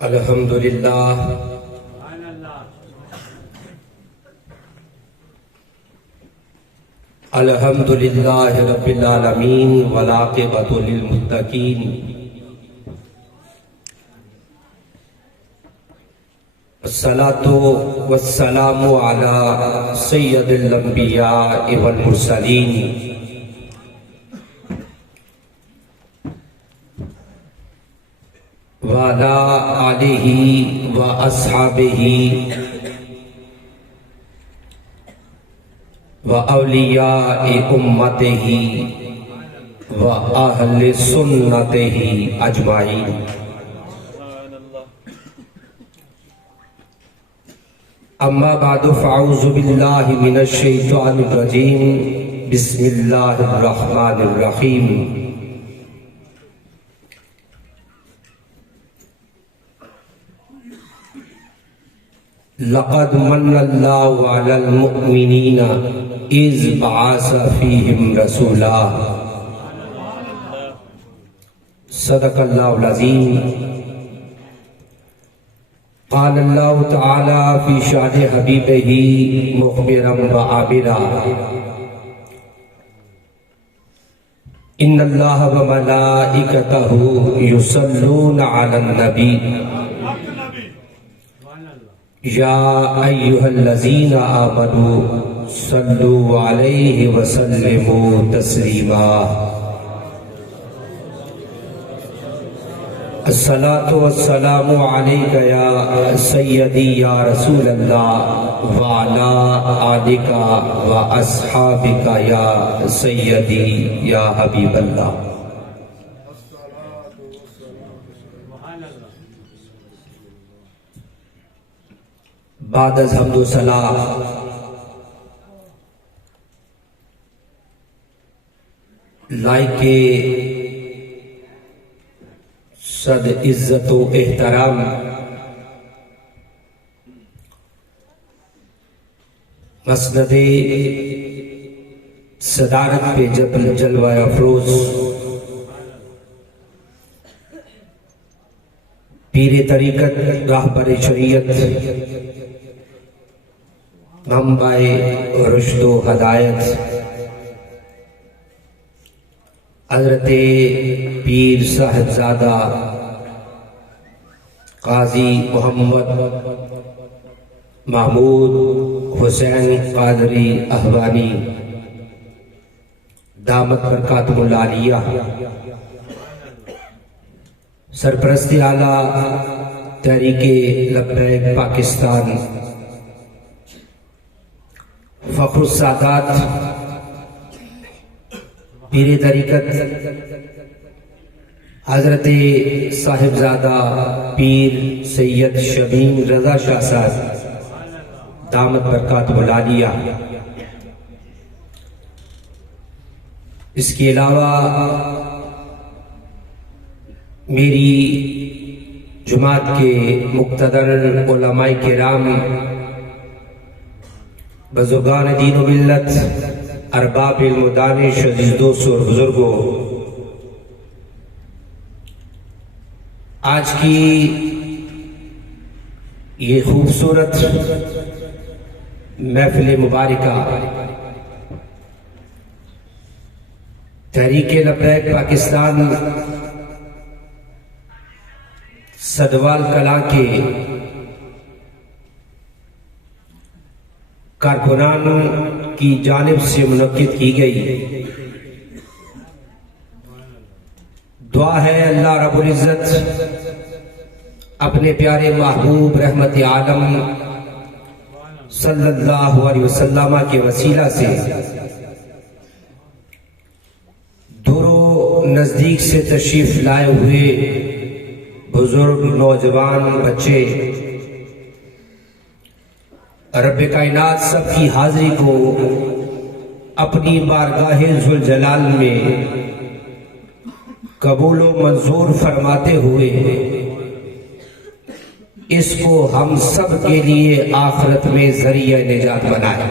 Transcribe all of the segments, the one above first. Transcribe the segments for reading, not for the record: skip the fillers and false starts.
الحمدللہ الحمدللہ رب العالمین والعاقبۃ للمتقین الصلاۃ والسلام علی سید الانبیاء والمرسلین وعلی آلہ واصحابہ وأولیاء امتہ وأہل سنتہ اجمعین۔ اما بعد فاعوذ باللہ من الشیطان الرجیم بسم اللہ الرحمن الرحیم۔ لقد من اللہ علی المؤمنین اذ بعث فیہم رسولا۔ صدق اللہ العظیم۔ قال اللہ تعالی فی شان حبیبہ مخبرا وعابرا ان اللہ وملائکتہ یصلون علی النبی یا ایہا الذین آمنوا صلوا علیہ وسلموا تسلیما۔ الصلاۃ والسلام علیک یا سیدی یا رسول اللہ وعلی آلک واصحابک یا سیدی یا حبیب اللہ۔ بعد از حمد و ثنا لائق صد عزت و احترام مسند صدارت پہ جلوہ افروز پیر طریقت راہبر شریعت منبع رشد و ہدایت حضرت پیر صاحبزادہ قاضی محمد محمود حسین قادری احوانی دامت برکاتہ العالیہ، سرپرست اعلیٰ تحریک لبیک پاکستان، فخر السادات پیر طریقت حضرت صاحبزادہ پیر سید شبین رضا شاہ صاحب دامت برکاتہ العالیہ، اس کے علاوہ میری جماعت کے مقتدر علماء کرام، بزرگان دین و ملت، ارباب علم و دانش، عزیز دوست اور بزرگوں، آج کی یہ خوبصورت محفل مبارکہ تحریک لبیک پاکستان سدوال کلاں کے کارکنان کی جانب سے منعقد کی گئی۔ دعا ہے اللہ رب العزت اپنے پیارے محبوب رحمت عالم صلی اللہ علیہ وسلم کے وسیلہ سے دور و نزدیک سے تشریف لائے ہوئے بزرگ، نوجوان، بچے، رب کائنات سب کی حاضری کو اپنی بارگاہ ذوالجلال میں قبول و منظور فرماتے ہوئے اس کو ہم سب کے لیے آخرت میں ذریعہ نجات بنائے۔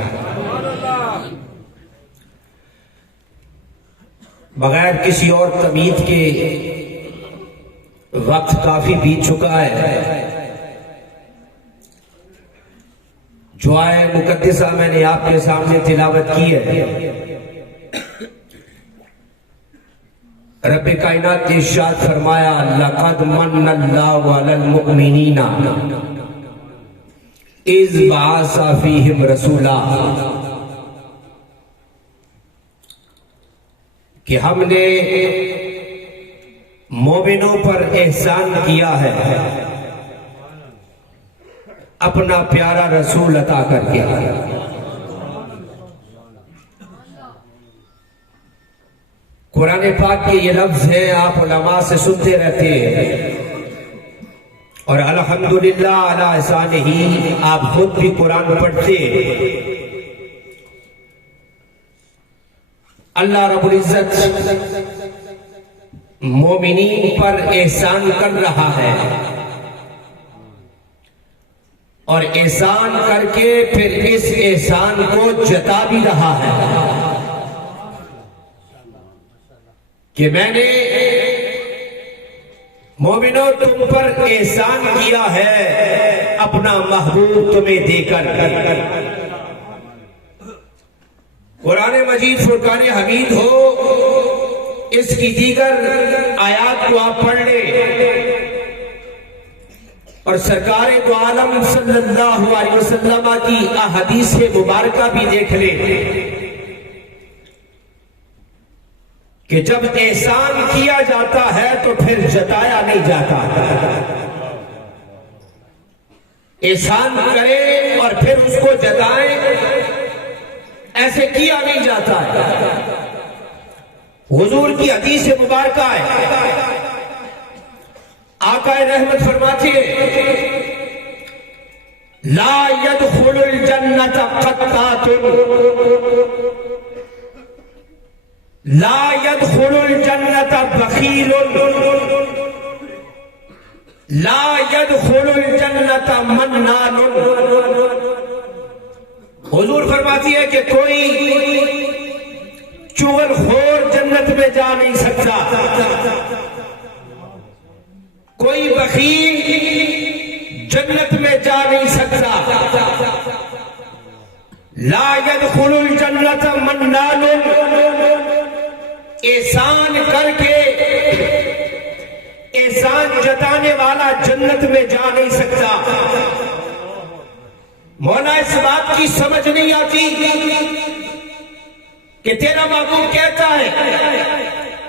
بغیر کسی اور تمہید کے وقت کافی بیت چکا ہے. جو آئے مقدسہ میں نے آپ کے سامنے تلاوت کی ہے. رب کائنات نے ارشاد فرمایا لقد من اللہ علی المؤمنین اذ بعث فیہم رسولا، کہ ہم نے مومنوں پر احسان کیا ہے اپنا پیارا رسول عطا کر کے. قرآن پاک کے یہ لفظ ہیں، آپ علماء سے سنتے رہتے ہیں، اور الحمدللہ علی احسانہ آپ خود بھی قرآن پڑھتے. اللہ رب العزت مومنین پر احسان کر رہا ہے، اور احسان کر کے پھر اس احسان کو جتا بھی رہا ہے کہ میں نے مومنوں تم پر احسان کیا ہے اپنا محبوب تمہیں دے کر. قرآن مجید فرقان حمید ہو، اس کی دیگر آیات کو آپ پڑھ لیں اور سرکار دو عالم صلی اللہ علیہ وسلم کی احادیث مبارکہ بھی دیکھ لیں کہ جب احسان کیا جاتا ہے تو پھر جتایا نہیں جاتا. احسان کریں اور پھر اس کو جتائیں، ایسے کیا نہیں جاتا ہے. حضور کی حدیث مبارکہ ہے، آقا رحمت فرماتے ہیں لا يدخل الجنت قطات، لا يدخل الجنت بخیل، لا يدخل الجنت منان. حضور فرماتی ہے کہ کوئی چغل خور جنت میں جا نہیں سکتا، کوئی بخیل جنت میں جا نہیں سکتا. لا يدخل الجنت منان، احسان کر کے احسان جتانے والا جنت میں جا نہیں سکتا. مولا اس بات کی سمجھ نہیں آتی کہ تیرا محبوب کہتا ہے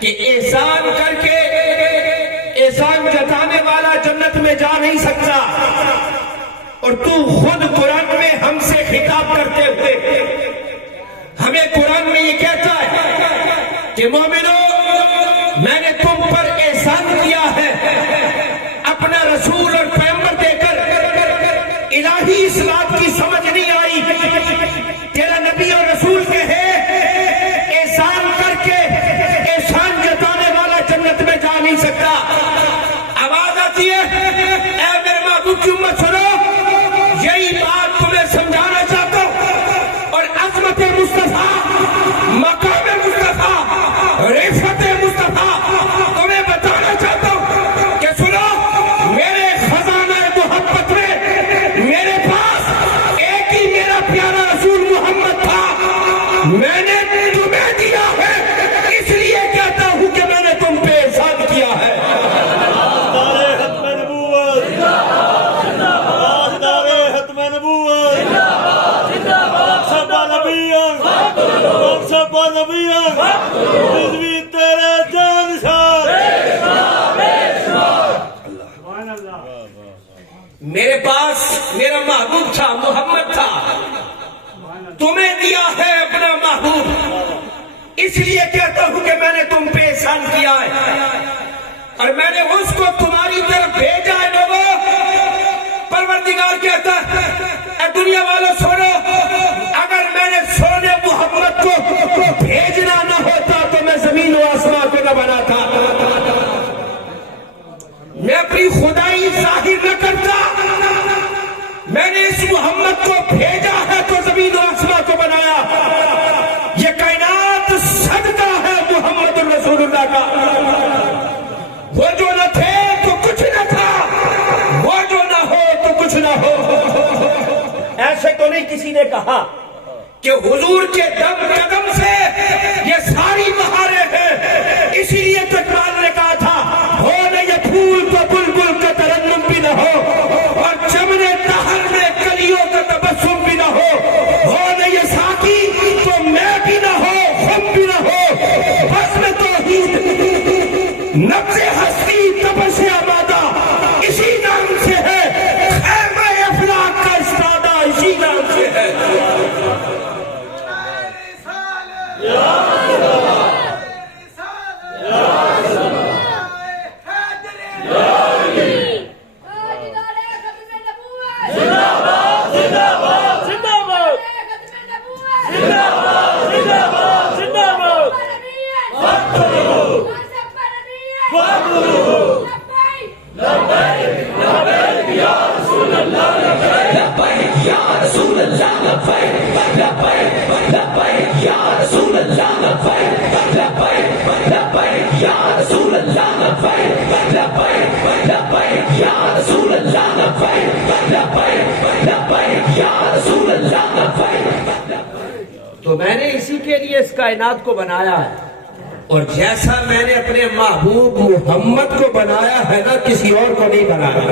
کہ احسان کر کے احسان جتانے والا جنت میں جا نہیں سکتا، اور تو خود قرآن میں ہم سے خطاب کرتے ہوئے ہمیں قرآن میں یہ کہتا ہے کہ مومنو میں نے تم پر احسان کیا ہے اپنا رسول اور پیغمبر دے کر. الہی اس بات کی سمجھ نہیں آئی تیرا نبی اور رسول کہے احسان کر کے احسان جتانے والا جنت میں جا نہیں سکتا. آواز آتی ہے اے میرے محبوب کی امت سنو، یہی بات تمہیں سمجھانا چاہتا ہوں، اور عظمت مصطفیٰ، مقام مصطفیٰ، رفعت مصطفیٰ تمہیں بتانا چاہتا ہوں کہ سنو، میرے خزانہ محبت میں میرے پاس ایک ہی میرا پیارا رسول محمد تھا، میں نے تمہیں دیا ہے، اس لیے کہتا ہوں کہ میں نے تم پہ احسان کیا ہے. میرے پاس میرا محبوب تھا، محمد تھا، تمہیں دیا ہے اپنا محبوب، اس لیے کہتا ہوں کہ میں نے تم پہ احسان کیا ہے، اور میں نے اس کو تمہاری طرف بھیجا ہے. لوگوں، پروردگار کہتا ہے اے دنیا والوں سنو، اگر میں نے سونے محمد کو بھیجنا نہ ہوتا تو میں زمین و آسمان کو نہ بناتا، میں اپنی خدائی ظاہر نہ کرتا. میں نے اس محمد کو بھیجا ہے تو زمین و آسمان کو بنایا. یہ کائنات صدقہ ہے محمد رسول اللہ کا. وہ جو نہ تھے تو حضور کے دم قدم سے یہ ساری بہاریں ہیں. اسی لیے تو اقبال نے کہا تھا ہو نہ یہ پھول تو بلبل کا ترنم بھی نہ ہو اور چمنے دہر میں کلیوں کا تبسم بھی نہ ہو نہ یہ ساقی تو میں بھی نہ ہو خم بھی نہ ہو بس میں توحید نبض ہستی تپش آبادہ اسی نام سے ہے خیمہ افلاک کا استادہ اسی نام سے ہے. تو میں نے اسی کے لیے اس کائنات کو بنایا ہے اور جیسا میں نے اپنے محبوب محمد کو بنایا ہے نا کسی اور کو نہیں بنایا.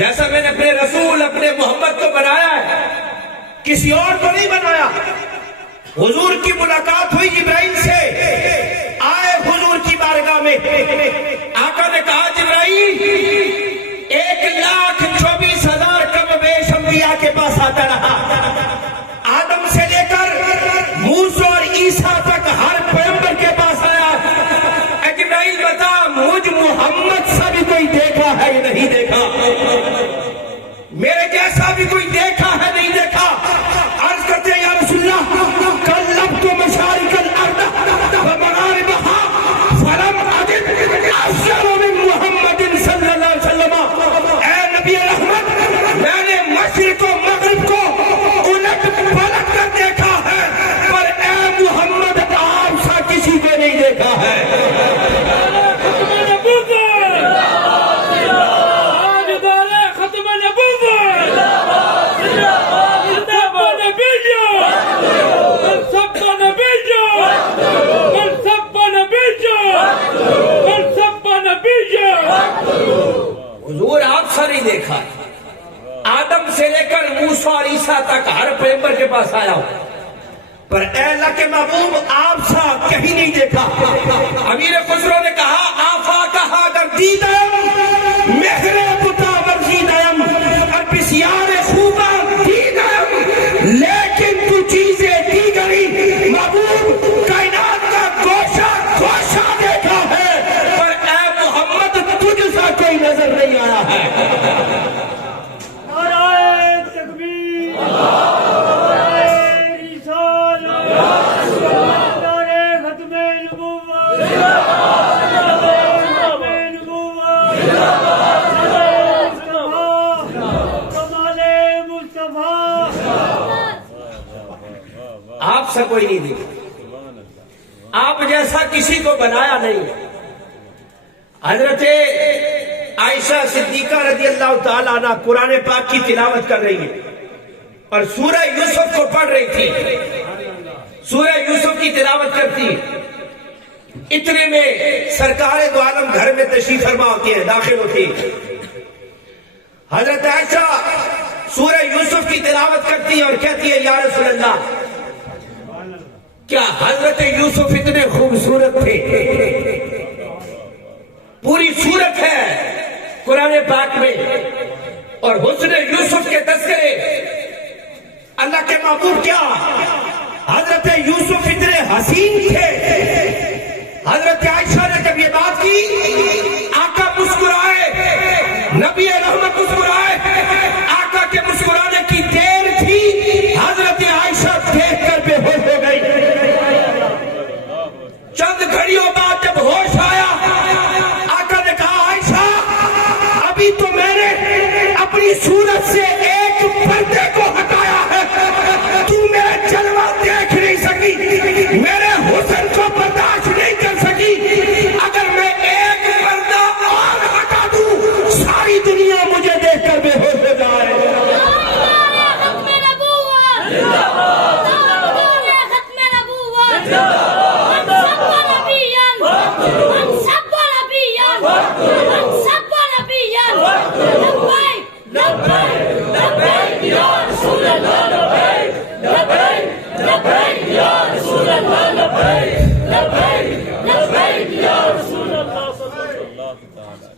جیسا میں نے اپنے رسول اپنے محمد کو بنایا ہے کسی اور کو نہیں بنایا. حضور کی ملاقات ہوئی جبرائیل سے آئے حضور کی بارگاہ میں. آقا نے کہا جبرائیل 1,24,000 کم بیش انبیاء کے پاس آتا رہا. آدم سے لے کر موسیٰ اور عیسیٰ تک ہر پیغمبر کے پاس آیا. اے جبرائیل بتا مجھ محمد سے بھی کوئی دیکھا ہے یا نہیں دیکھا؟ میرے جیسا بھی کوئی دیکھا ہے نہیں دیکھا؟ عرض کرتے ہیں یا رسول اللہ کلبت مشارق الارض ومغاربہا فلم اجد افضل من محمد صلی اللہ علیہ وسلم. اے نبی رحمت میں نے مشرق و مغرب کو الٹ پلٹ کر دیکھا ہے پر اے محمد آپ سا کسی کو نہیں دیکھا ہے. حضور آپ سا نہیں دیکھا. آدم سے لے کر موسیٰ اور عیسیٰ تک ہر پیغمبر کے پاس آیا ہوں پر اے اللہ کے محبوب آپ سا کہیں نہیں دیکھا. امیر خسرو نے کہا آفا کہا اگر دیدم مہر بتا ورزیدم اور بسیار خوبا دیدم لیکن تو چیزیں دیگری محبوب کائنات کا گوشہ گوشہ دیکھا ہے پر اے محمد تجھ سا کوئی نظر نہیں آیا ہے. آپ سے کوئی نہیں دیکھا. آپ جیسا کسی کو بنایا نہیں. حضرت عائشہ صدیقہ رضی اللہ تعالیٰ عنہ قرآن پاک کی تلاوت کر رہی ہے اور سورہ یوسف کو پڑھ رہی تھی. سورہ یوسف کی تلاوت کرتی اتنے میں سرکار دو عالم گھر میں تشریف فرما ہوتی ہے داخل ہوتی ہے. حضرت عائشہ سورہ یوسف کی تلاوت کرتی ہے اور کہتی ہے یا رسول اللہ کیا حضرت یوسف اتنے خوبصورت تھے؟ پوری صورت ہے قرآن پاک میں اور حسن یوسف کے تذکرے. اللہ کے محبوب کیا حضرت یوسف اتنے حسین تھے؟ حضرت عائشہ نے جب یہ بات کی آقا مسکرائے, نبی رحمت مسکرائے. آقا کے مسکرانے کی دیر تھی, حضرت عائشہ دیکھ کر بے ہوش ہو گئی. چند گھڑیوں بعد جب ہوش آیا آقا نے کہا عائشہ ابھی تو میں نے اپنی صورت سے ایک پردے کو ہٹایا ہے, تو میرا جلوہ دیکھ نہیں سکی, میرے حسن کو برداشت نہیں کر سکی. اگر میں ایک پردہ اور ہٹا دوں ساری دنیا مجھے دیکھ کر بے ہوش ہو جائے.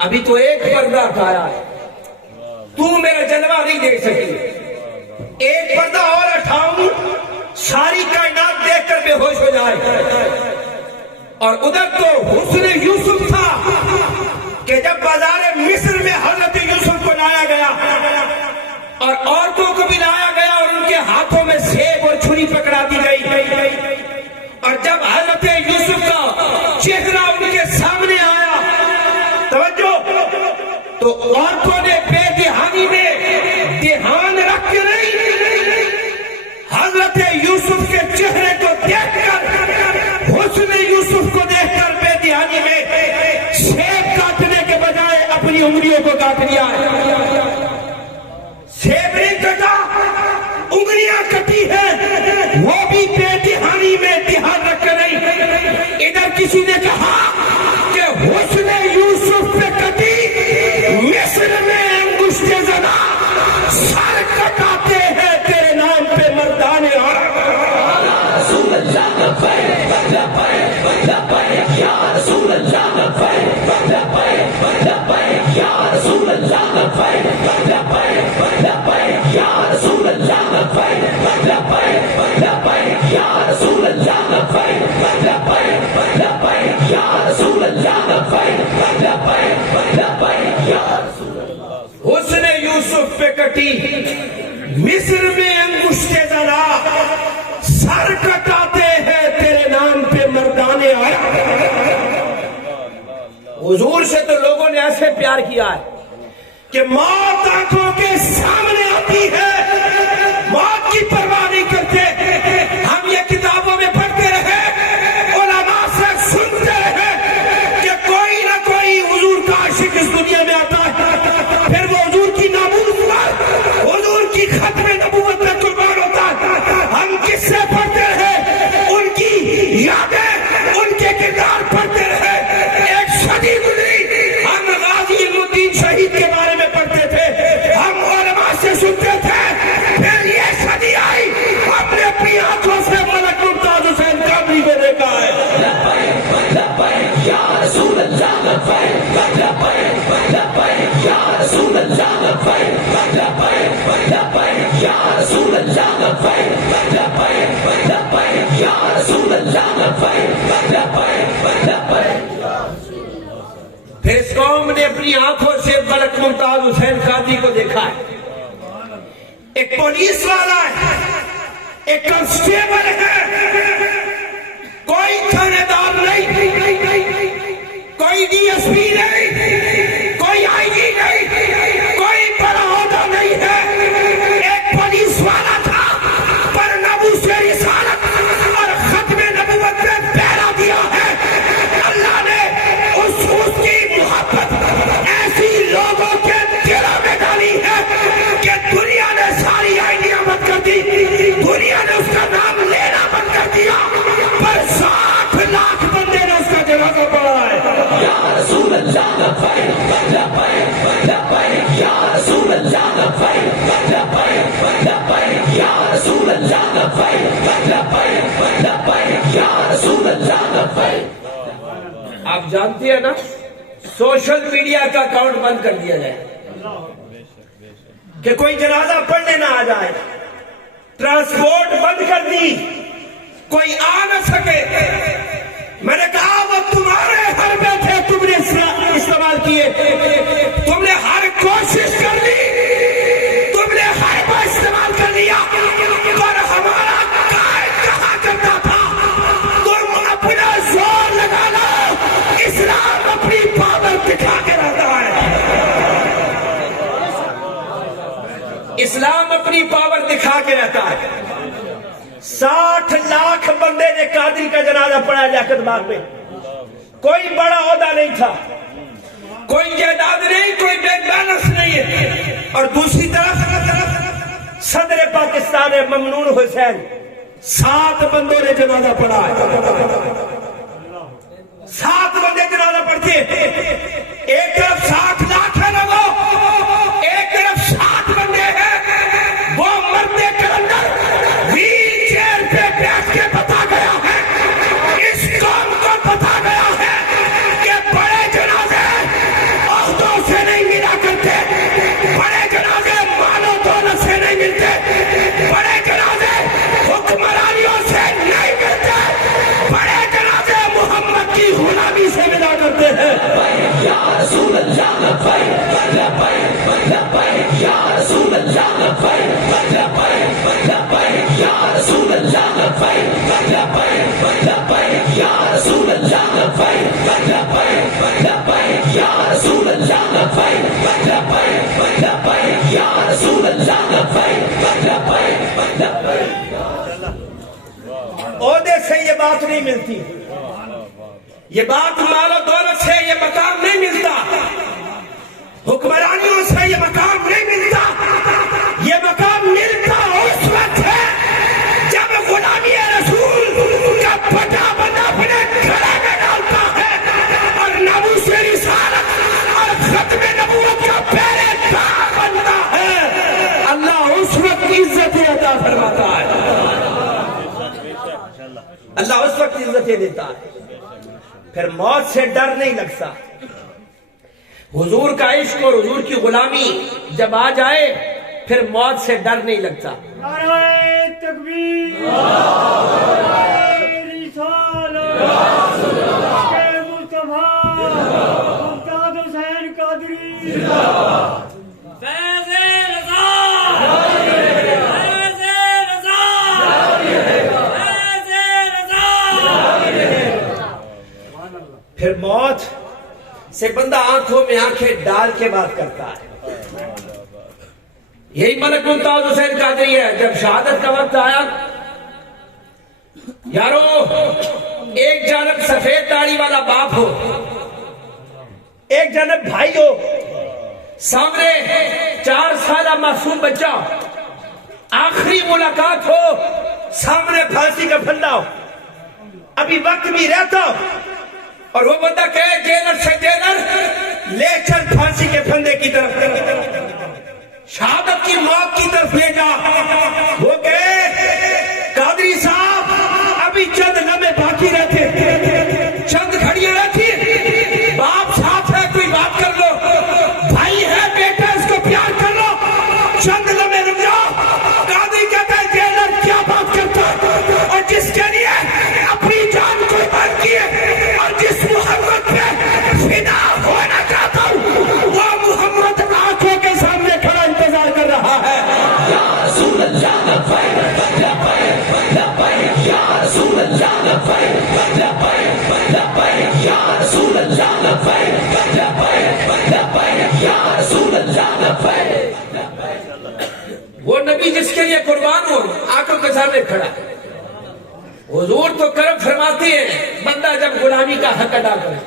ابھی تو ایک پردہ اٹھایا ہے، تو میرا جلوہ نہیں دیکھ سکی، ایک پردہ اور اٹھاؤں ساری کائنات دیکھ کر بے ہوش ہو جائے۔ اور ادھر تو حسن یوسف تھا کہ جب بازار مصر میں حضرت یوسف کو لایا گیا اور عورتوں کو بھی لایا گیا اور ان کے ہاتھوں میں سیب اور چھری پکڑا دی گئی، اور جب حضرت یوسف کا چہرہ ان کے سامنے آیا، توجہ، تو عورتوں نے بے دہانی میں دھیان رکھ کے نہیں، حضرت یوسف کے چہرے کو دیکھ کر، حسن یوسف کو دیکھ کر بے دہانی میں سیب کاٹنے کے بجائے اپنی انگلیوں کو کاٹ لیا۔ سیب نہیں کٹا، انگلیاں کٹی ہے، وہ بھی بے دہانی میں دھیان رکھ کر نہیں۔ ادھر کسی نے کہا کہ حسن یوسف پہ کٹی مصر میں انگشت زنا، سر کٹاتے ہیں تیرے نام پہ مردان عرب۔ رسول اللہ لبیک لبیک لبیک یا رسول اللہ لبیک لبیک لبیک یا رسول اللہ لبیک لبیک لبیک یا رسول اللہ لبیک لبیک لبیک یا رسول اللہ لبیک لبیک لبیک یا رسول اللہ لبیک لبیک لبیک یا رسول اللہ۔ حسن یوسف پہ کٹی مصر میں انگشت زنا، سر کٹاتے ہیں تیرے نام پہ مردان عرب۔ حضور سے تو لوگوں نے ایسے پیار کیا ہے کہ موت آنکھوں کے سامنے آتی ہے، موت کی پرواہ نہیں کرتے۔ ہم یہ کتابوں میں پڑھتے رہے، علماء سے سنتے رہے کہ کوئی نہ کوئی حضور کا عاشق اس دنیا میں آتا ہے، پھر وہ حضور کی ناموس پر، حضور کی ختم نبوت میں قربان ہوتا ہے۔ ہم کس سے پڑھتے رہے، ان کی یادیں، ان کے کردار پڑھتے رہے۔ ایک صدی گزری، ہم غازی علم الدین شہید کے بارے میں پڑھتے تھے، ہم علماء سے سنتے تھے، پھر یہ صدی آئی، ہم نے اپنی آنکھوں سے ملک ممتاز حسین قادری کو دیکھا ہے۔ لبیک لبیک یا رسول اللہ لبیک لبیک لبیک یا رسول اللہ لبیک لبیک لبیک یا رسول اللہ لبیک لبیک لبیک یا رسول اللہ لبیک لبیک لبیک۔ پھر اس قوم نے اپنی آنکھوں سے ملک ممتاز حسین قادری کو دیکھا ہے۔ ایک پولیس والا ہے، ایک کانسٹیبل ہے، کوئی تھانے دار نہیں، کوئی ڈی ایس پی نہیں، کوئی آئی جی نہیں، کوئی بڑا عہدہ نہیں ہے، ایک پولیس والا تھا، پر ناموس رسالت اور ختم نبوت میں پہرا دیا ہے۔ اللہ نے اس کی محبت ایسی لوگوں کے دلوں میں ڈالی ہے کہ دنیا نے ساری آئینیاں بند کر دی، دنیا نے اس کا نام لینا بند کر دیا، پر 60 لاکھ بندے نے اس کا جنازہ پڑھا ہے۔ یا رسول اللہ لبیک لبیک لبیک یا رسول اللہ لبیک لبیک لبیک یا رسول اللہ لبیک لبیک لبیک یا رسول اللہ لبیک۔ آپ جانتے ہیں نا، سوشل میڈیا کا اکاؤنٹ بند کر دیا جائے کہ کوئی جنازہ پڑھنے نہ آ جائے، ٹرانسپورٹ بند کر دی، کوئی آ نہ سکے۔ میں نے کہا وہ تمہارے گھر میں تھے، تم نے استعمال کیے، تم نے ہر کوشش کر لی، تم نے ہر کو استعمال کر لیا، پر ہمارا قائد کہا کرتا تھا تم اپنا زور لگا لو، اسلام اپنی پاور دکھا کے رہتا ہے۔ اسلام اپنی پاور دکھا کے رہتا ہے۔ 60 لاکھ بندے نے قادری کا جنازہ پڑھا لیاقت باغ میں۔ کوئی بڑا عہدہ نہیں تھا، کوئی جائیداد نہیں، کوئی بینک بیلنس نہیں ہے۔ اور دوسری طرف صدر پاکستان ممنون حسین 7 بندوں نے جنازہ پڑھا ہے، 7 بندے جنازہ پڑھتے ہیں، ایک طرف 60 لاکھ ہے لوگوں، ایک طرف 60 بندے ہیں، وہ مرتے کلندر ویل چیئر پہ بیٹھ کے بتا گیا ہے، اس قوم کو بتا گیا ہے کہ بڑے جنازے عہدوں سے نہیں ملا کرتے، بڑے جنازے مال و دولت سے نہیں ملتے، بڑے جنازے حکمرانیوں سے نہیں ملتے، بڑے جنازے محمد کی غلامی سے ملا کرتے ہیں۔ یا رسول اللہ لبیک لبیک لبیک یا رسول اللہ لبیک لبیک لبیک یا رسول اللہ لبیک لبیک لبیک یا رسول اللہ لبیک لبیک لبیک یا رسول اللہ لبیک لبیک لبیک یا رسول اللہ لبیک لبیک لبیک۔ عہدے سے یہ بات نہیں ملتی، یہ بات مال و دولت سے یہ مقام نہیں ملتا، حکمرانیوں سے یہ مقام نہیں ملتا، یہ مقام ملتا اس وقت ہے جب غلامی رسول کا پٹا بندہ اپنے گھڑے میں ڈالتا ہے اور ناموس رسالت اور ختم نبوت کا پہرے دار بنتا ہے، اللہ اس وقت عزت عطا فرماتا ہے، اللہ اس وقت عزت دیتا ہے، پھر موت سے ڈر نہیں لگتا۔ حضور کا عشق اور حضور کی غلامی جب آ جائے پھر موت سے ڈر نہیں لگتا۔ نعرہ تکبیر، نعرہ رسالت، عشق مصطفیٰ، ممتاز حسین قادری، فیض رضا، فیض رضا، فیض رضا۔ پھر موت سے بندہ آنکھوں میں آنکھیں ڈال کے بات کرتا ہے۔ یہی ملک ممتاز حسین قادری ہے، جب شہادت کا وقت آیا، یارو ایک جانب سفید داڑھی والا باپ ہو، ایک جانب بھائی ہو، سامنے 4 سالہ معصوم بچہ، آخری ملاقات ہو، سامنے پھانسی کا پھندا ہو، ابھی وقت بھی رہتا ہو، اور وہ بندہ کہے جیلر سے جیلر لے چل پھانسی کے پھندے کی طرف، شہادت کی موت کی طرف لے جا، وہ کہے قادری صاحب ابھی چند لمحے باقی رہتے، چند گھڑیاں رہتی، باپ ساتھ ہے کوئی بات کر لو، بھائی ہے بیٹا اس کو پیار کر لو، چند لمحے رک جاؤ۔ قادری کہتا ہے جیلر کیا بات کرتا ہے، اور جس کے لیے اپنی جان کو قربان کیے اور جس محمد پہ فدا ہونا چاہتا ہوں، وہ محمد آنکھوں کے سامنے کھڑا انتظار کر رہا ہے۔ یا رسول اللہ لبیک لبیک لبیک یا رسول اللہ لبیک لبیک لبیک یا رسول اللہ لبیک لبیک لبیک یا رسول اللہ لبیک۔ وہ نبی جس کے لیے قربان ہو آنکھوں کے سامنے کھڑا ہے۔ حضور تو کرم فرماتے ہیں بندہ جب غلامی کا حق ادا کرے،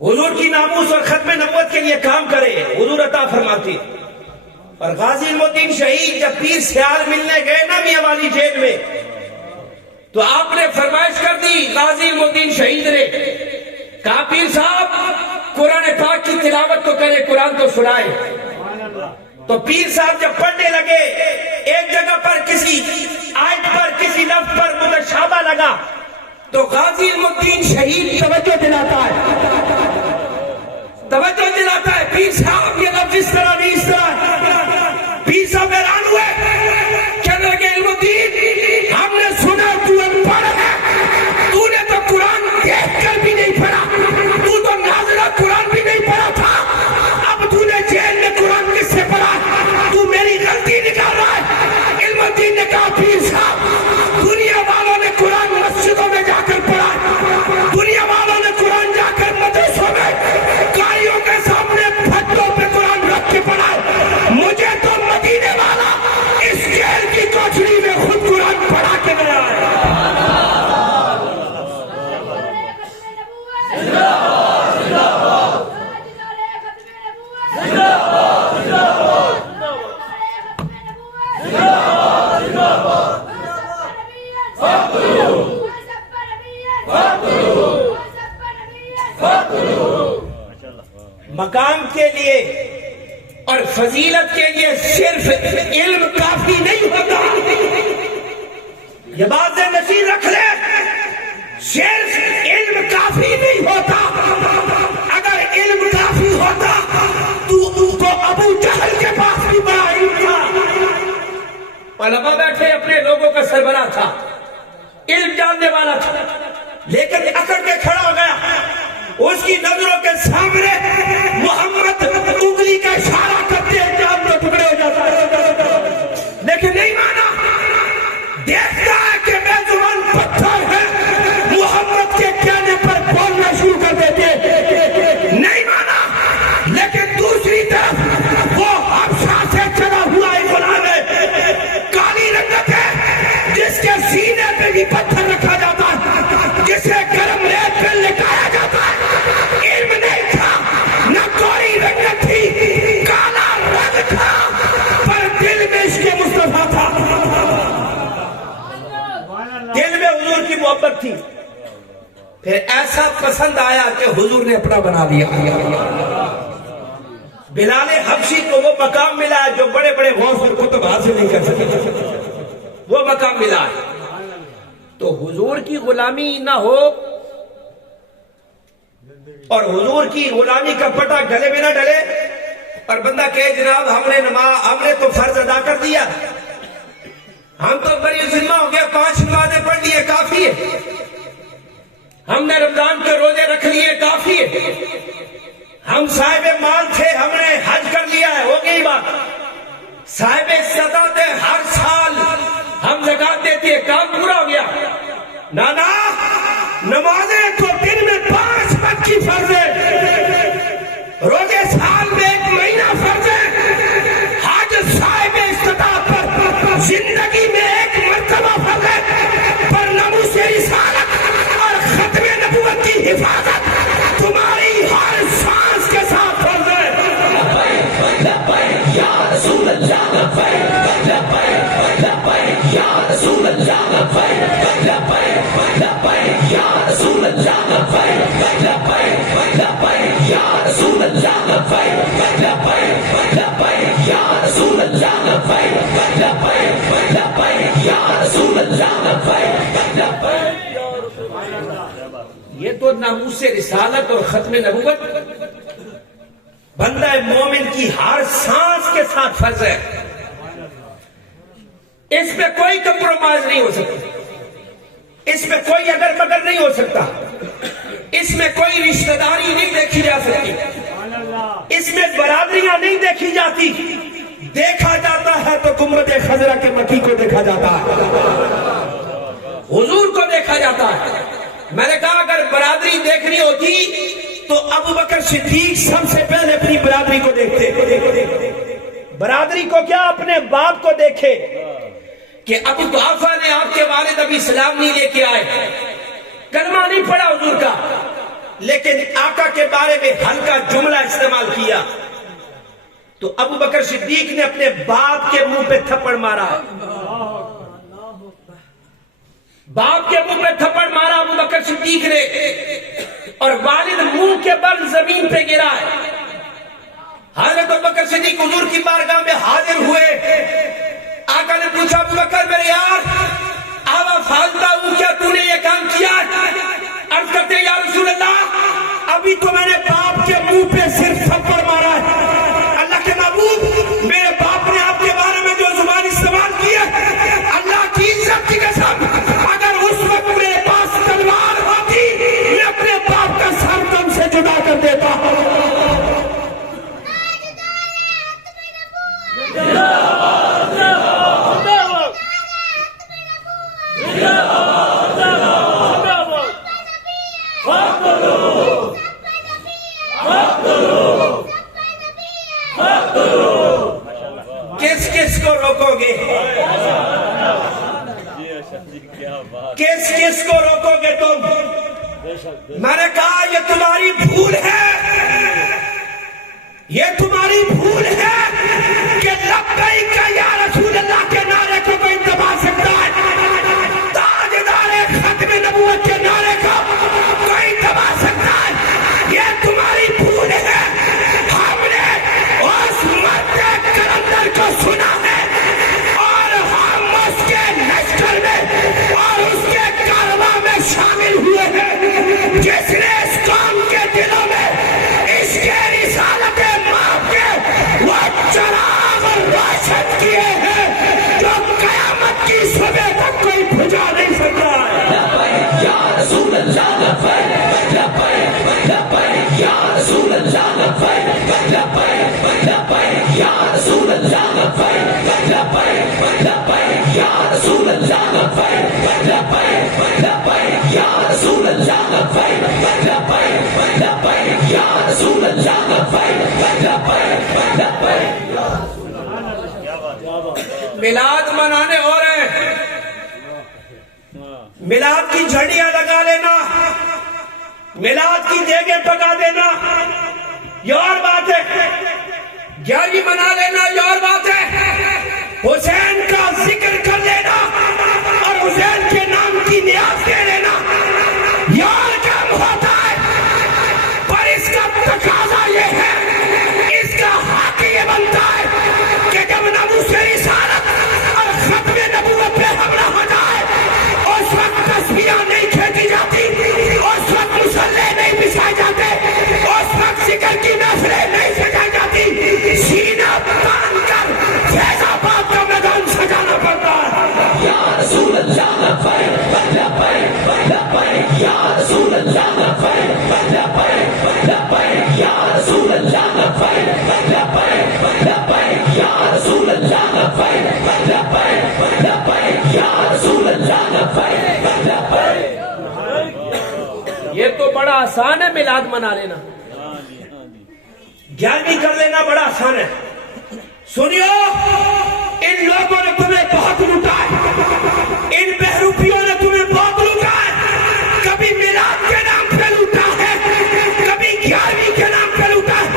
حضور کی ناموس اور ختم نبوت کے لیے کام کرے، حضور عطا فرماتے ہیں۔ اور غازی علم الدین شہید جب پیر سیال ملنے گئے نا میاں والی جیل میں، تو آپ نے فرمائش کر دی غازی علم الدین شہید نے، کہا پیر صاحب قرآن پاک کی تلاوت تو کرے، قرآن تو سنائے۔ تو پیر صاحب جب پڑھنے لگے، ایک جگہ پر کسی آیت پر کسی لفظ پر متشابہ لگا، تو غازی علم الدین شہید توجہ دلاتا ہے، پیر صاحب یہ لفظ اس طرح نہیں، اس طرح۔ پیر صاحب حیران ہوئے، کہنے لگے علم الدین ہم نے سنا تو ان پڑھ ہے، تو نے تو قرآن دیکھ کر بھی نہیں پڑھا، تو نازلہ قرآن بھی نہیں پڑھا تھا، اب تو نے جیل میں قرآن کس سے پڑھا، تو میری غلطی نکال رہا ہے۔ علم الدین نے کہا پیر صاحب دنیا والوں نے قرآن مسجدوں میں جا کر پڑھا، دنیا والوں نے قرآن جا کر مدرسوں میں قاریوں کے سامنے پھٹوں پہ قرآن رکھ کے پڑھا، مقام کے لیے اور فضیلت کے لیے صرف علم کافی نہیں ہوتا. یہ بات نصیب رکھ لے, صرف علم کافی نہیں ہوتا. اگر علم کافی ہوتا تو ابو جہل کے پاس بھی بڑا علم تھا. علماء بیٹھے اپنے لوگوں کا سربراہ تھا, علم جاننے والا تھا, لیکن اکڑ کے کھڑا ہو گیا. اس کی نظروں کے سامنے محمد انگلی کا اشارہ کرتے ہیں چاند کے ٹکڑے ہو جاتا ہے, لیکن نہیں مانا. دیکھتا ہے کہ بے زبان پتھر ہے, محمد کے کہنے پر بولنا شروع کر دیتے, نہیں مانا. لیکن دوسری طرف وہ حبشہ سے چلا ہوا ایک غلام ہے, کالی رنگت ہے, جس کے سینے پہ بھی پتھر رکھا جاتا ہے, جسے گرم ریت پہ لٹایا جاتا ہے. علم نہیں تھا, نہ کوئی رنگت تھی, کالا رنگ تھا, پر دل میں عشق مصطفیٰ تھا. دل میں حضور کی محبت تھی. پھر ایسا پسند آیا کہ حضور نے اپنا بنا دیا. بلال حبشی کو وہ مقام ملا ہے جو بڑے بڑے غوث اور کتب حاصل نہیں کر سکے, وہ مقام ملا ہے. تو حضور کی غلامی نہ ہو اور حضور کی غلامی کا پٹا گلے میں نہ ڈلے اور بندہ کہے جناب ہم نے تو فرض ادا کر دیا, ہم تو بڑی ذمہ ہو گیا, 5 نمازیں پڑھ لیے کافی ہے, ہم نے رمضان کے روزے رکھ لیے کافی ہے, ہم صاحب مال تھے, ہم نے حج کر لیا ہے, ہو گئی بات. صاحب استطاعت ہے, ہر سال ہم زکات دیتے ہیں, کام پورا ہو گیا. نانا نمازیں تو دن میں 5 وقت کی فرض ہے, روزے سال میں 1 مہینہ فرض ہے, حج صاحب استطاعت پر زندگی میں 1 مرتبہ فرض ہے, پر ناموس رسالت اور ختم نبوت کی حفاظت تمہاری ہر سانس کے ساتھ فرض ہے. لبیک یا رسول اللہ, لبیک لبیک لبیک یا رسول اللہ, لبیک لبیک لبیک یا رسول اللہ, لبیک لبیک لبیک یا رسول اللہ, لبیک لبیک لبیک یا رسول اللہ, لبیک لبیک لبیک یا رسول اللہ, لبیک لبیک. یہ تو ناموس رسالت اور ختم نبوت بندہ مومن کی ہر سانس کے ساتھ فرض ہے. اس میں کوئی کمپرومائز نہیں ہو سکتا, اس میں کوئی اگر مگر نہیں ہو سکتا, اس میں کوئی رشتہ داری نہیں دیکھی جا سکتی, اس میں برادریاں نہیں دیکھی جاتی. دیکھا جاتا ہے تو گنبد خضرا کے مکی کو دیکھا جاتا ہے, حضور کو دیکھا جاتا ہے. میں نے کہا اگر برادری دیکھنی ہوتی تو ابو بکر صدیق سب سے پہلے اپنی برادری کو دیکھتے. برادری کو کیا, اپنے باپ کو دیکھے کہ ابو قحافہ نے آپ کے والد ابھی سلام نہیں لے کے آئے, کلمہ نہیں پڑھا حضور کا, لیکن آقا کے بارے میں ہلکا جملہ استعمال کیا تو ابو بکر صدیق نے اپنے باپ کے منہ پہ تھپڑ مارا. باپ کے منہ پہ تھپڑ مارا ابو بکر صدیق نے, اور والد منہ کے بل زمین پہ گرا ہے. حضرت ابو بکر صدیق حضور کی بارگاہ میں حاضر ہوئے. آقا نے پوچھا ابو بکر میرے یار آوا فالتا ہوں, کیا تو نے یہ کام کیا؟ عرض کرتے یا رسول اللہ ابھی تو میں نے باپ کے منہ پہ صرف تھپڑ مارا ہے. اللہ کے محبوب میرے باپ نے آپ کے بارے میں جو زبان استعمال کی ہے, اللہ کی عزت کی قسم اگر اس وقت میرے پاس تلوار ہوتی میں اپنے باپ کا سر دم سے جدا کر دیتا. کس کس کو روکو گے, کس کس کو روکو گے تم؟ میں نے کہا یہ تمہاری بھول ہے, یہ تمہاری بھول ہے کہ لبیک یا رسول اللہ کے نعرے کو کوئی دبا سکتا ہے, تاجدار ختم نبوت کے نعرے کو کوئی دبا سکتا ہے. یہ تمہاری بھول ہے میلاد منانے ہو رہے ہیں، میلاد کی جھڑیاں لگا لینا، میلاد کی دیگیں پکا دینا یہ اور بات ہے، 11ویں منا لینا یہ اور بات ہے، حسین کا ذکر کر لینا اور حسین کے نام کی نیاز دے لینا یہ اور کام ہوتا ہے، پر اس کا تقاضا یہ ہے، اس کا حق یہ بنتا ہے کہ جب ناموس رسالت اور ختم نبوت پہ حملہ ہو جائے اس وقت تسبیحاں نہیں کھینچی جاتی، اس وقت مصلے نہیں بچھائے جاتے، اس وقت ذکر کی نفلیں نہیں سجائی جاتی، سینہ تان کر فیض آباد کا میدان سجانا پڑتا ہے۔ یا رسول اللہ لبیک لبیک لبیک یا رسول اللہ لبیک لبیک لبیک یا رسول اللہ لبیک لبیک لبیک یا رسول اللہ لبیک لبیک لبیک یا رسول اللہ لبیک لبیک۔ یہ تو بڑا آسان ہے میلاد منا لینا، 11ویں کر لینا بڑا آسان ہے۔ سنیو، ان لوگوں نے تمہیں بہت لوٹا ہے، ان بہروپیوں نے تمہیں بہت لوٹا ہے، کبھی میلاد کے نام پہ لوٹا ہے، کبھی 11ویں کے نام پہ لوٹا ہے،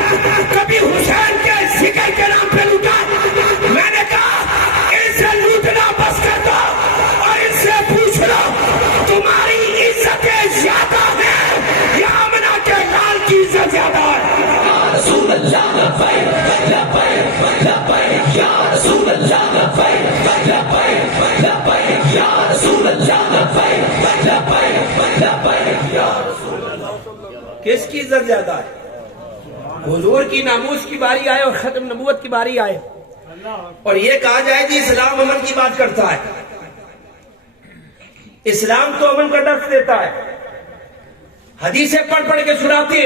کبھی حسین کے ذکر کے نام پہ لوٹا ہے۔ میں نے کہا ان سے لوٹنا بس کر دو اور ان سے پوچھ لو تمہاری عزتیں زیادہ ہیں یا آمنہ کے لال کی عزت زیادہ ہے؟ یا رسول اللہ لبیک لبیک لبیک یا رسول اللہ لبیک لبیک لبیک یا رسول اللہ لبیک لبیک لبیک یا رسول اللہ۔ کس کی عزت زیادہ ہے؟ حضور کی ناموس کی باری آئے اور ختم نبوت کی باری آئے اور یہ کہا جائے کہ اسلام امن کی بات کرتا ہے، اسلام تو امن کا درس دیتا ہے، حدیثیں پڑھ پڑھ کے سناتے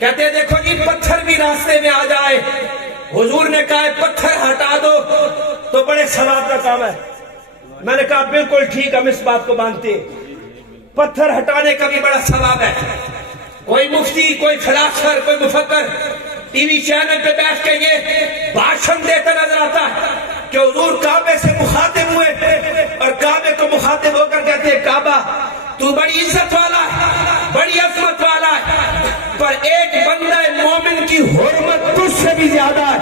کہتے ہیں دیکھو جی پتھر بھی راستے میں آ جائے، حضور نے کہا پتھر ہٹا دو تو بڑے ثواب کا کام ہے۔ میں نے کہا بالکل ٹھیک، ہم اس بات کو مانتے ہیں، پتھر ہٹانے کا بھی بڑا ثواب ہے۔ کوئی مفتی، کوئی فلاسفر، کوئی مفکر ٹی وی چینل پہ بیٹھ کے یہ بھاشن دیتا نظر آتا ہے کہ حضور کعبے سے مخاطب ہوئے اور کعبے کو مخاطب ہو کر کہتے ہیں کعبہ تو بڑی عزت والا ہے، بڑی عظمت والا ہے، پر ایک بندہ مومن کی حرمت تجھ سے بھی زیادہ ہے۔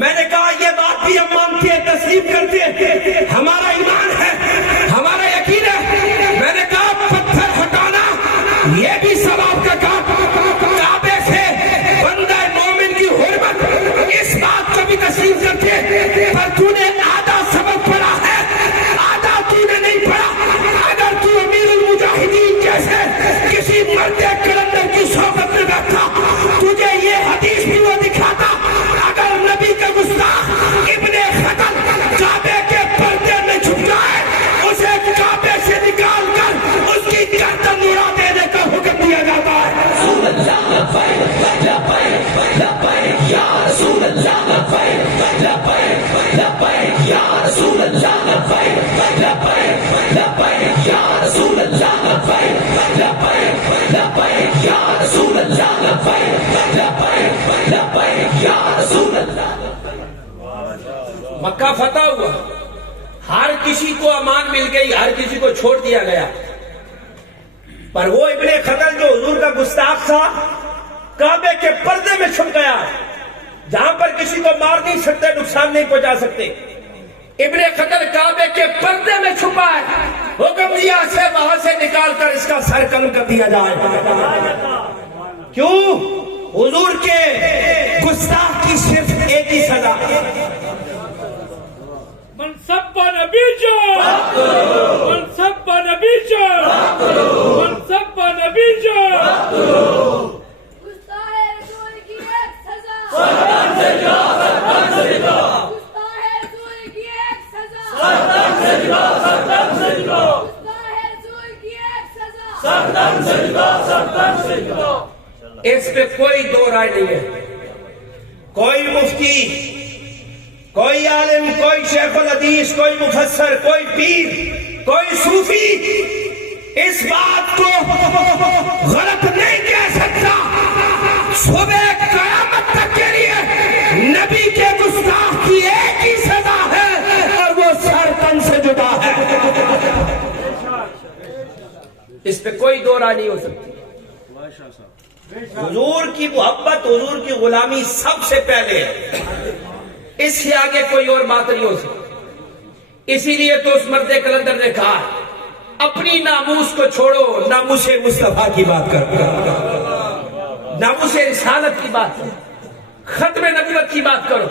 میں نے کہا یہ بات بھی ہم مانتے ہیں، تسلیم کرتے ہیں، ہمارا ایمان ہے، ہمارا یقین ہے۔ میں نے کہا پتھر ہٹانا یہ بھی ثواب کا کام، کعبے سے بندہ مومن کی حرمت، اس بات کو بھی تسلیم کرتے ہیں، پر تو نے آدھا سبق پڑھا ہے، آدھا تو نے نہیں پڑھا۔ اگر تو امیر المجاہدین جیسے کسی مرد کلندر کی صحبت میں بیٹھا تجھے یہ حدیث بھی وہ دکھاتا، اگر نبی کا گستاخ ابن خطل کعبے کے پردے میں چھپ جائے اسے کعبے سے نکال کر اس کی گردن اڑا دینے کا حکم دیا جاتا ہے۔ رسول اللہ لبیک لبیک لبیک یا رسول اللہ لبیک لبیک لبیک یا رسول اللہ لبیک لبیک لبیک یا رسول اللہ لبیک لبیک لبیک یا رسول اللہ لبیک لبیک لبیک یا رسول اللہ۔ مکہ فتح ہوا، ہر کسی کو امان مل گئی، ہر کسی کو چھوڑ دیا گیا، پر وہ ابن خطل جو حضور کا گستاخ تھا کعبے کے پردے میں چھپ گیا، جہاں پر کسی کو مار نہیں سکتے، نقصان نہیں پہنچا سکتے۔ ابن خطل کعبے کے پردے میں چھپا ہے، حکم دیا سے وہاں سے نکال کر اس کا سر قلم کر دیا جائے۔ کیوں؟ حضور کے گستاخ کی صرف ایک ہی سزا، من سب نبیجا، من سب نبیجا، من سب نبیجا، گستاخ رسول کی ایک سزا، سردار سے جا، سردار سے جا، گستاخ رسول کی ایک سزا، سردار سے جا، سردار سے جا، گستاخ رسول کی ایک سزا، سردار سے جا، سردار سے جا۔ اس پہ کوئی دو رائے نہیں ہے، کوئی مفتی، کوئی عالم، کوئی شیخ الحدیث، کوئی مفسر، کوئی پیر، کوئی صوفی اس بات کو غلط نہیں کہہ سکتا۔ صبح قیامت تک کے لیے نبی کے گستاخ کی ایک ہی سزا ہے اور وہ سر تن سے جدا ہے. اس پہ کوئی دو رائے نہیں ہو سکتی. حضور کی محبت، حضور کی غلامی سب سے پہلے ہے، اس کے آگے کوئی اور بات نہیں ہو سکتی. اسی لیے تو اس مرد کلندر نے کہا اپنی ناموس کو چھوڑو، ناموس مصطفیٰ کی بات کرو، ناموس رسالت کی بات کرو، ختم نبوت کی بات کرو.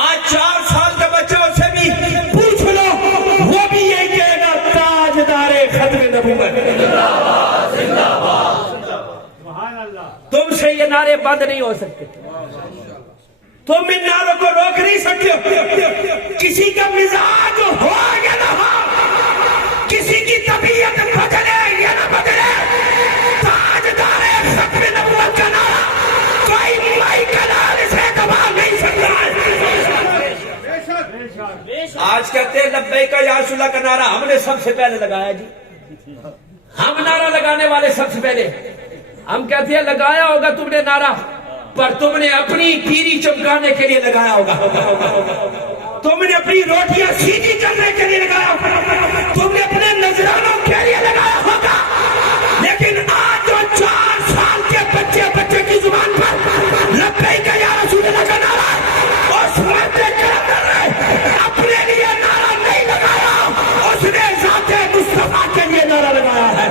آج 4 سال کا بچہ اسے بھی پوچھ لو، وہ بھی یہ کہے گا تاجدار ختم نبوت. تم سے یہ نعرے بند نہیں ہو سکتے، تم ان نعروں کو روک نہیں سکتے ہو. کسی کا مزاج ہو یا نہ ہو، کسی کی طبیعت بدلے یا نہ بدلے، تاجدار ختم نبوت کا نعرہ کوئی مائی کلال سے دبا نہیں سکتا ہے. آج کہتے ہیں لبیک یا رسول اللہ کا نعرہ ہم نے سب سے پہلے لگایا. جی ہم نعرہ لگانے والے سب سے پہلے. ہم کہتے ہیں لگایا ہوگا تم نے نعرہ، پر تم نے اپنی پیری چمکانے کے لیے لگایا ہوگا، تم نے اپنی روٹیاں سیدھی کرنے کے لیے لگایا ہوگا، تم نے اپنے نذرانوں کے لیے لگایا ہوگا. لیکن آج جو 4 سال کے بچے کی زبان پر لبیک یا رسول اللہ کا نعرہ اس مرد کلندر نے اپنے لیے نعرہ نہیں لگایا، اس نے ذات مصطفیٰ کے لیے نعرہ لگایا ہے.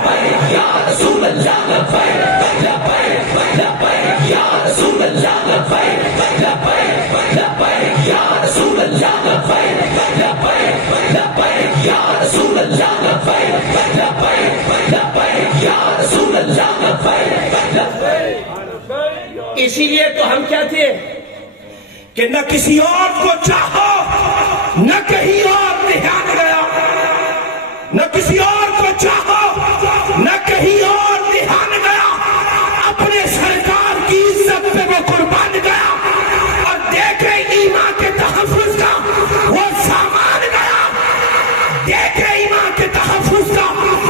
یا رسول اللہ لبیک لبیک لبیک یا رسول اللہ لبیک لبیک لبیک یا رسول اللہ لبیک لبیک لبیک یا رسول اللہ لبیک لبیک لبیک یا رسول اللہ لبیک لبیک. اسی لیے تو ہم کہتے ہیں کہ نہ کسی اور کو چاہو، نہ کہیں اور دھیان گیا، نہ کسی اور کو چاہو، نہ کہیں اور دھیان گیا، اپنے سرکار کی عزت پہ وہ قربان گیا. اور دیکھے ایمان کے تحفظ کا وہ سامان گیا، دیکھے ایمان کے تحفظ کا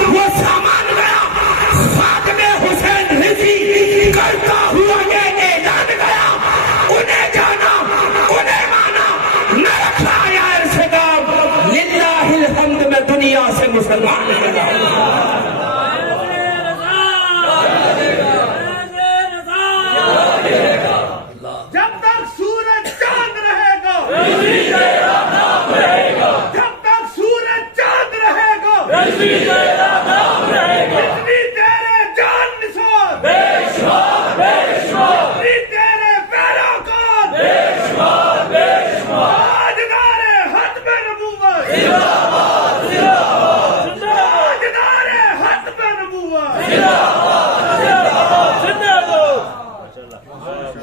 وہ سامان گیا. خاتم حسین رضی کرتا ہوا یہ اعلان گیا، انہیں جانا انہیں مانا، نہ رکھا یا ارشدام، للہ الحمد میں دنیا سے مسلمان ہو گیا. جب تک سورج چاند رہے گا، جب تک سورج چاند رہے گا، اتنی تیرے جان نثار، اتنی تیرے پیروکار، تاجدار ختم نبوت، تاجدار ختم نبوت.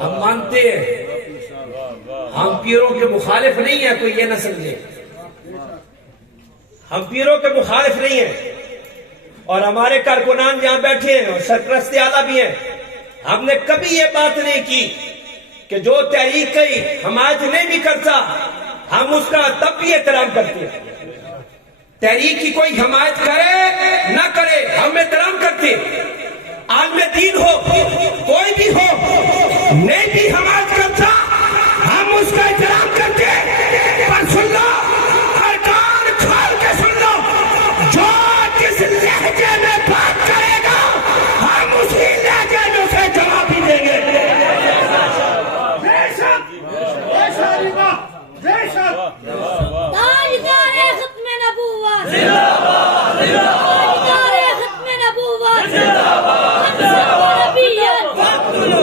ہم مانتے ہیں ہم پیروں کے مخالف نہیں ہیں، کوئی یہ نہ سمجھے، ہم پیروں کے مخالف نہیں ہیں. اور ہمارے کارکنان جہاں بیٹھے ہیں اور سرپرست اعلیٰ بھی ہیں، ہم نے کبھی یہ بات نہیں کی کہ جو تحریک کی حمایت نہیں بھی کرتا ہم اس کا تب بھی احترام کرتے ہیں. تحریک کی کوئی حمایت کرے نہ کرے ہم احترام کرتے. عالم دین ہو کوئی بھی ہو نہیں بھی حمایت کرتا ہم اس کا احترام کرتے. پر سن لو، ہر کان کھول کے سن لو، جو جس لہجے میں بات کرے گا ہم اسی لہجے میں اسے جواب بھی دیں گے. بے شک، بے شک، بے شک. تاجدار ختم نبوت، تاجدار ختم نبوت،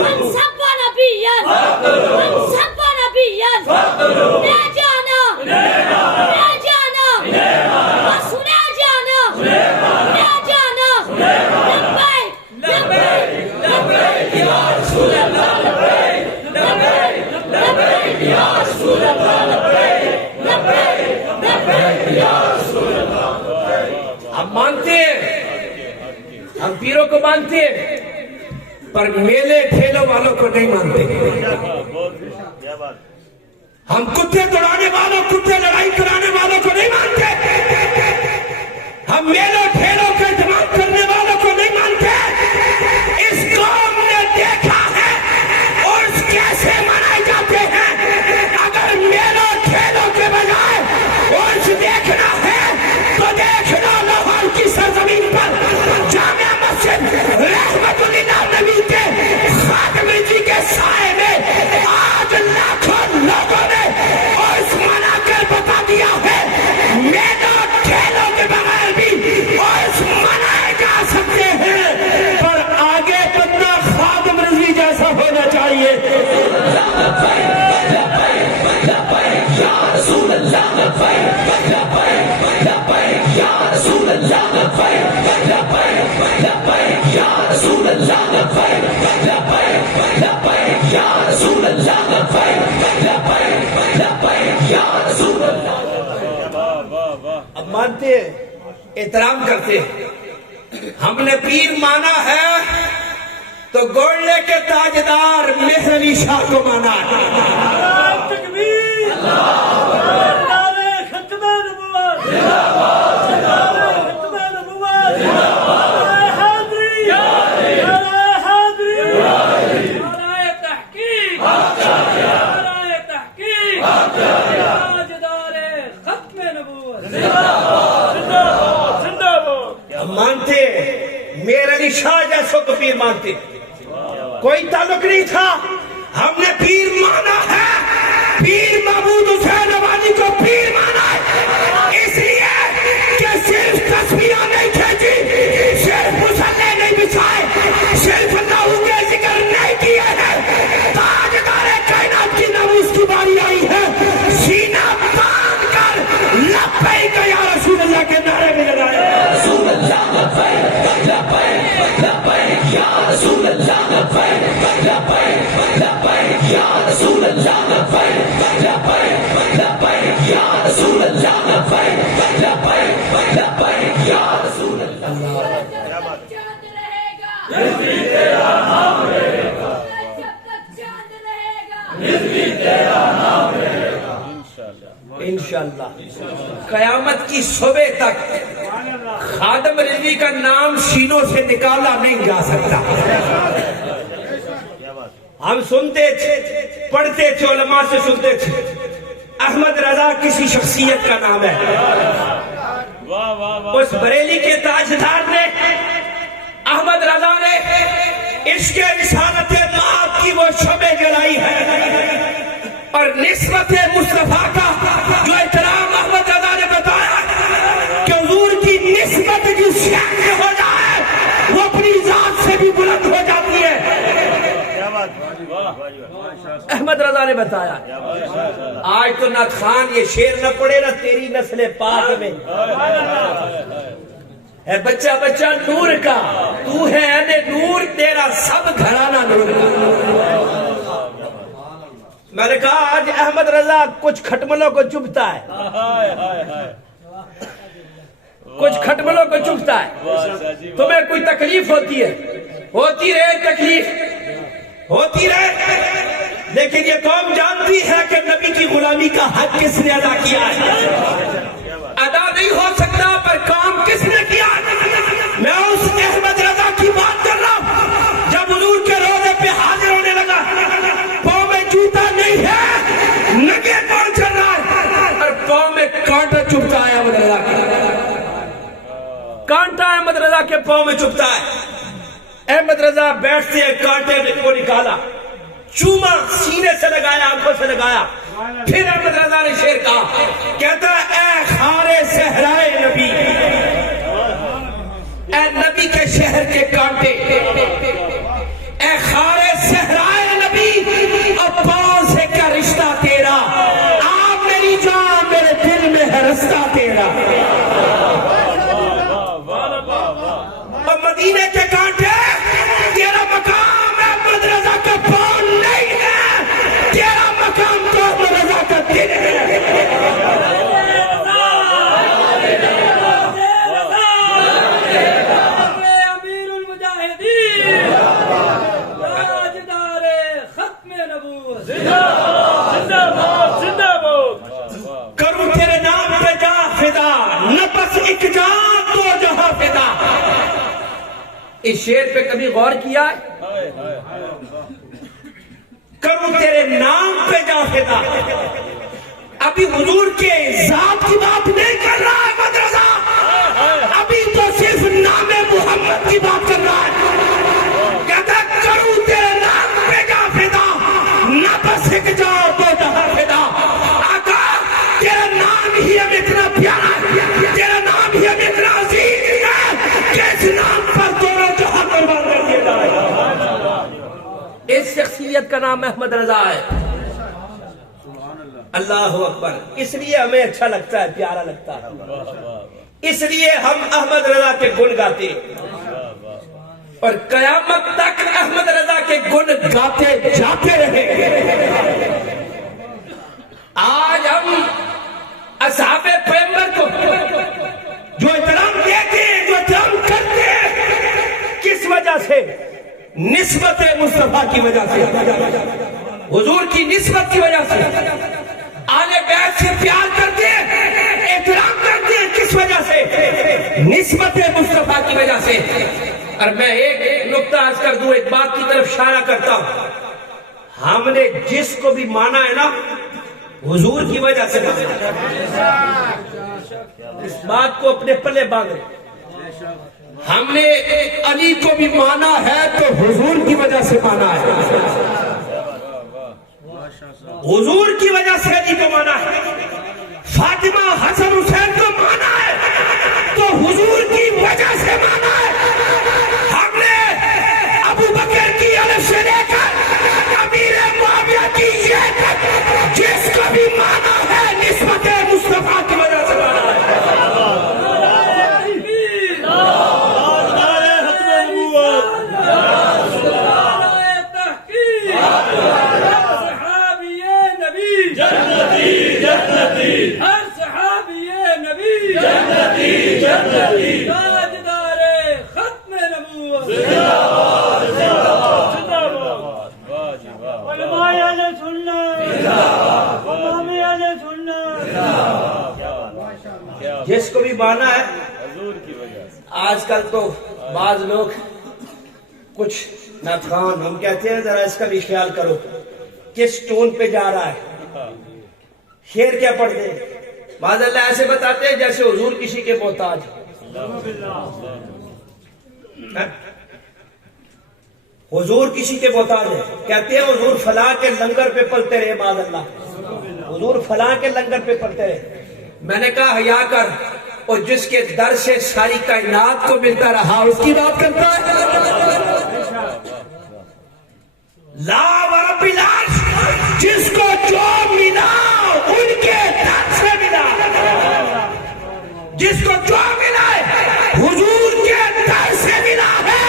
من سب نبیا، من سب نبیا، لے جانا، لے جانا، سنا جانا، لے جانا. لبیک لبیک لبیک یا رسول اللہ، لبیک لبیک لبیک یا رسول اللہ، لبیک لبیک لبیک یا رسول اللہ. ہم مانتے ہیں، ہم پیروں کو مانتے ہیں، پر میلے ٹھیلوں والوں کو نہیں مانتے. ہم کتے دوڑانے والوں، کتے لڑائی کرانے والوں کو نہیں مانتے. ہم میلوں ٹھیلوں کا اہتمام کرنے والوں کو نہیں مانتے. اس قوم نے دیکھا ہے اور کیسے منائے جاتے ہیں. اب مانتے ہیں، احترام کرتے ہیں، ہم نے پیر مانا ہے تو گولڈے کے تاجدار مہر علی شاہ کو مانا ہے۔ تکبیر نعرہ ختم نبوت، نعرہ ختم نبوت، نعرہ حیدری، نعرہ حیدری، نعرہ تحقیق، نعرہ تحقیق، تاجدار ختم نبوت، زندہ باد۔ ہم مانتے مہر علی شاہ جیسوں کو پیر مانتے، کوئی تعلق نہیں تھا، ہم نے پیر مانا ہے، پیر محمود حسین عوانی کو پیر مانا ہے، اس لیے کہ صرف تسبیحاں نہیں کھینچی، صرف مصلے نہیں بچھائے، صرف اللہ کے ذکر نہیں کیے ہیں، تاجدار کائنات کی ناموس کی باری آئی ہے، سینہ باندھ کر لبیک یا رسول اللہ کے نعرے میں لگائے۔ رسول اللہ لبیک لبیک لبیک یا رسول اللہ لبیک لبیک لبیک یا رسول اللہ لبیک لبیک لبیک یا رسول اللہ لبیک لبیک لبیک یا رسول اللہ۔ چاند رہے گا، جب تک چاند رہے گا، انشاءاللہ قیامت کی صبح تک خادم رضوی کا نام سینوں سے نکالا نہیں جا سکتا۔ ہم سنتے تھے، پڑھتے تھے، علماء سے سنتے تھے، احمد رضا کسی شخصیت کا نام ہے، اس بریلی کے تاجدار نے، احمد رضا نے عشق رسالت مآب کی وہ شمع جلائی ہے، اور نسبت مصطفیٰ کا جو احترام احمد رضا نے بتایا کہ حضور کی نسبت جس شخص سے ہو جائے وہ اپنی ذات سے بھی بلند ہو جاتی ہے، احمد رضا نے بتایا۔ آج تو نہ خان یہ شعر نہ پڑے نہ تیری نسل پاک میں ہے بچہ بچہ نور کا، تو ہے اہل نور، تیرا سب گھرانہ نور کا۔ میں نے کہا آج احمد رضا کچھ کھٹملوں کو چبھتا ہے، کچھ کھٹملوں کو چبھتا ہے، تمہیں کوئی تکلیف ہوتی ہے، ہوتی رہے تکلیف، ہوتی رہے، لیکن یہ قوم جانتی ہے کہ نبی کی غلامی کا حق کس نے ادا کیا ہے، ادا نہیں ہو سکتا پر کام کس نے کیا ہے۔ میں اس احمد رضا کی بات کر رہا ہوں جب حضور کے روضے پہ حاضر ہونے لگا، پاؤں میں جوتا نہیں ہے، ننگے پاؤں چل رہا ہے، اور پاؤں میں کانٹا چبھتا ہے احمد رضا کے، کانٹا احمد رضا کے پاؤں میں چبھتا ہے۔ احمد رضا بیٹھتے ہیں، کانٹے کو نکالا، چوما سینے سے لگایا، آنکھوں سے لگایا، پھر احمد رضا نے شعر کہا، کہتا ہے اے خار صحرائے نبی، اے نبی کے شہر کے کانٹے، اے خار صحرائے نبی، اب پاؤں سے کیا رشتہ تیرا، آپ میری جان میرے دل میں ہے رستہ تیرا۔ اب مدینے کے کانٹے، تیرا مقام احمد رضا کا پاؤں نہیں ہے، تیرا مقام تو احمد رضا کا دل ہے۔ امیر المجاہدین، تاجدار ختم نبوت، زندہ باد، زندہ باد۔ کروں تیرے نام پہ جا فدا، نہ بس ایک جان دو جہاں فدا۔ اس شعر پہ کبھی غور کیا ہے؟ کروں تیرے نام پہ جا فدا، ابھی حضور کے ذات کی بات نہیں کر رہا ہے احمد رضا، ابھی تو صرف نام محمد کی بات کر رہا ہے۔ کہتا ہے کروں تیرے نام پہ جا فدا، نہ بس ایک جان دو جہاں فدا۔ آقا تیرا نام ہی ہم اتنا پیارا ہے، تیرا نام ہی ہم اتنا عزیز ہے کہ اس نام پر دونوں جہاں قربان کر دیے جائے۔ اس شخصیت کا نام احمد رضا ہے۔ اللہ اکبر، اس لیے ہمیں اچھا لگتا ہے، پیارا لگتا ہے۔ اس لیے ہم احمد رضا کے گن گاتے اور قیامت تک احمد رضا کے گن گاتے جاتے رہیں۔ آج ہم اصحاب پیغمبر کو جو احترام دیتے ہیں، جو احترام کرتے ہیں، کس وجہ سے؟ نسبت مصطفیٰ کی وجہ سے، حضور کی نسبت کی وجہ سے، آل بیت سے پیار کرتے ہیں، احترام کرتے ہیں، کس وجہ سے؟ نسبت مصطفیٰ کی وجہ سے۔ اور میں ایک نقطہ عرض کر دوں، ایک بات کی طرف اشارہ کرتا ہوں، ہم نے جس کو بھی مانا ہے نا حضور کی وجہ سے مانا، اس بات کو اپنے پلے باندھے۔ ہم نے علی کو بھی مانا ہے تو حضور کی وجہ سے مانا ہے، حضور کی وجہ سے علی کو مانا ہے۔ فاطمہ حسن حسین کو مانا ہے تو حضور کی وجہ سے مانا ہے۔ ہم نے ابو بکر کی الف سے لے کر امیر معاویہ کی یہ تک جس کو بھی مانا ہے نسبت مصطفیٰ کی وجہ سے مانا ہے۔ ہر صحابی نبی جنتی جنتی تاجدار ختم نبوت علماء اہل سنت امام اہل سنت جس کو بھی مانا ہے آج کل تو بعض لوگ کچھ ناتخوان ہم کہتے ہیں ذرا اس کا بھی خیال کرو کس ٹون پہ جا رہا ہے، شعر کیا پڑھتے ہیں، معاذ اللہ ایسے بتاتے ہیں جیسے حضور کسی کے محتاج۔ حضور کسی کے محتاج ہے، کہتے ہیں حضور فلاں کے لنگر پہ پلتے رہے، معاذ اللہ حضور فلاں کے لنگر پہ پلتے رہے۔ میں نے کہا حیا کر، اور جس کے در سے ساری کائنات کو ملتا رہا اس کی بات کرتا ہے۔ لا ورب العرش، جس کو جو ملا ان کے در سے ملا، جس کو جو ملا ہے حضور کے در سے ملا ہے۔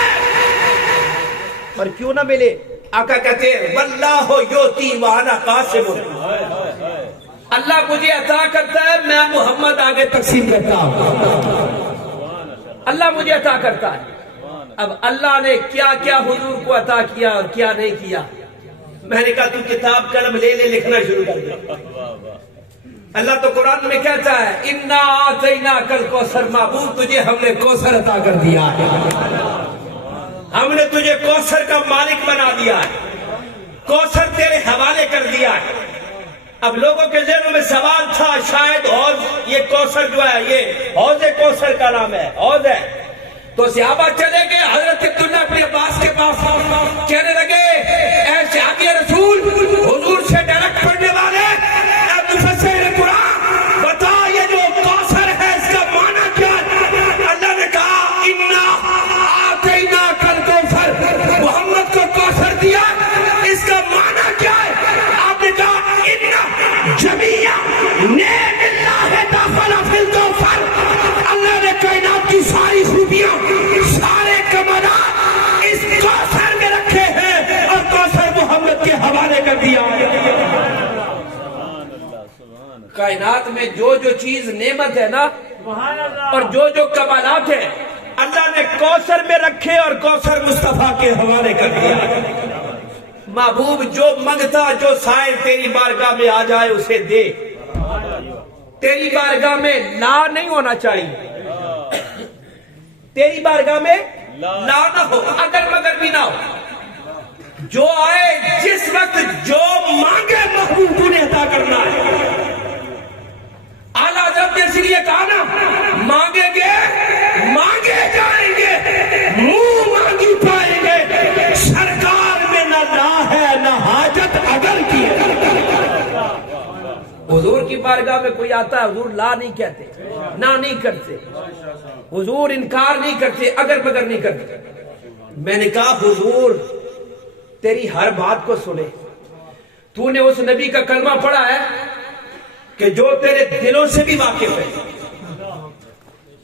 اور کیوں نہ ملے؟ آقا کہتے ہیں واللہ یؤتی وانا قاسم، اللہ مجھے عطا کرتا ہے، میں محمد آگے تقسیم کرتا ہوں۔ اللہ مجھے عطا کرتا ہے۔ اب اللہ نے کیا کیا حضور کو عطا کیا اور کیا نہیں کیا، میں نے کہا تو کتاب قلم لے لے لکھنا شروع کر دے۔ اللہ تو قرآن میں کہتا ہے انا آتیناک الکوثر، محبوب تجھے ہم نے کوثر عطا کر دیا ہے، ہم نے تجھے کوثر کا مالک بنا دیا ہے، کوثر تیرے حوالے کر دیا ہے۔ اب لوگوں کے ذہنوں میں سوال تھا شاید حوض، یہ کوثر جو ہے یہ حوض کوثر کا نام ہے، حوض ہے۔ تو صحابہ چلے گئے حضرت عبداللہ بن عباس کے پاس، کہنے لگے اے صحابی رسول، حضور سے ڈائریکٹ پڑھنے والے، اے مفسر قرآن، بتا یہ جو کوثر ہے اس کا معنی کیا ہے؟ اللہ نے کہا انا آتیناک الکوثر، محمد کو کوثر دیا، اس کا معنی کیا ہے؟ آپ نے کہا انا جمیع نعم اللہ داخل فی الکوثر، اللہ نے کائنات کی ساری خوبیاں، سارے کمالات اس کوثر میں رکھے ہیں اور کوثر محمد کے حوالے کر دیا۔ کائنات میں جو جو چیز نعمت ہے نا اور جو جو کمالات ہیں اللہ نے کوثر میں رکھے اور کوثر مصطفیٰ کے حوالے کر دیا۔ محبوب جو منگتا جو سائل تیری بارگاہ میں آ جائے اسے دے، تیری بارگاہ میں لا نہیں ہونا چاہیے، تیری بارگاہ میں لا نہ ہو، اگر مگر بھی نہ ہو، جو آئے جس وقت جو مانگے محبوب تو نے عطا کرنا ہے۔ اعلیٰ حضرت نے اس لیے کہا نا مانگیں گے مانگے جائیں گے، منہ مانگی پائیں گے، سرکار میں نہ لا ہے نہ حاجت اگر کی ہے۔ حضور کی بارگاہ میں کوئی آتا ہے حضور لا نہیں کہتے، نہ نہیں کرتے، حضور انکار نہیں کرتے، اگر مگر نہیں کرتے۔ میں نے کہا حضور تیری ہر بات کو سنے، تو نے اس نبی کا کلمہ پڑھا ہے کہ جو تیرے دلوں سے بھی واقف ہے،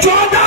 14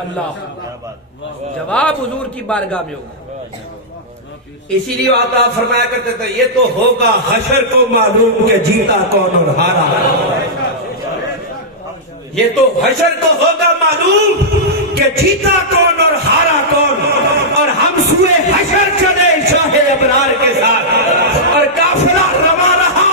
اللہ جواب حضور کی بارگاہ میں ہوگا. اسی لیے آقا فرمایا کرتے تھے یہ تو ہوگا حشر کو معلوم کہ جیتا کون اور ہارا. یہ تو حشر کو ہوگا معلوم کہ جیتا کون اور ہارا کون. اور ہم سوئے حشر چلے شاہ ابرار کے ساتھ اور کافرہ رواں رہا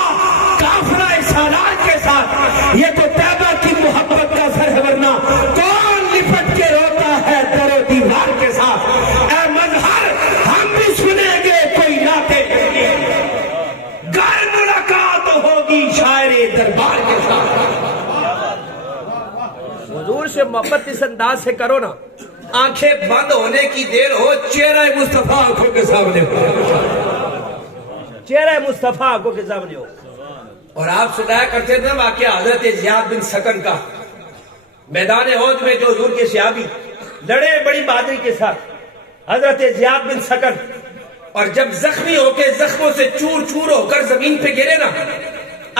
کافرہ سالار کے ساتھ. یہ تو طیبہ کی محبت کا سر ہے ورنہ کون لپٹ کے روتا ہے در و دیوار کے ساتھ. اے مظہر ہم بھی سنیں گے کوئی ناتے گر ملاقات ہوگی شاعر دربار کے ساتھ. حضور سے محبت اس انداز سے کرو نا آنکھیں بند ہونے کی دیر ہو چہرہ مصطفیٰ آنکھوں کے سامنے ہو. چہرہ مصطفیٰ آنکھوں کے سامنے ہو. اور آپ سنایا کرتے تھے واقعہ حضرت زیاد بن سکن کا میدان احد میں جو حضور کے صحابی لڑے بڑی بہادری کے ساتھ. حضرت زیاد بن سکن اور جب زخمی ہو کے زخموں سے چور چور ہو کر زمین پہ گرے نا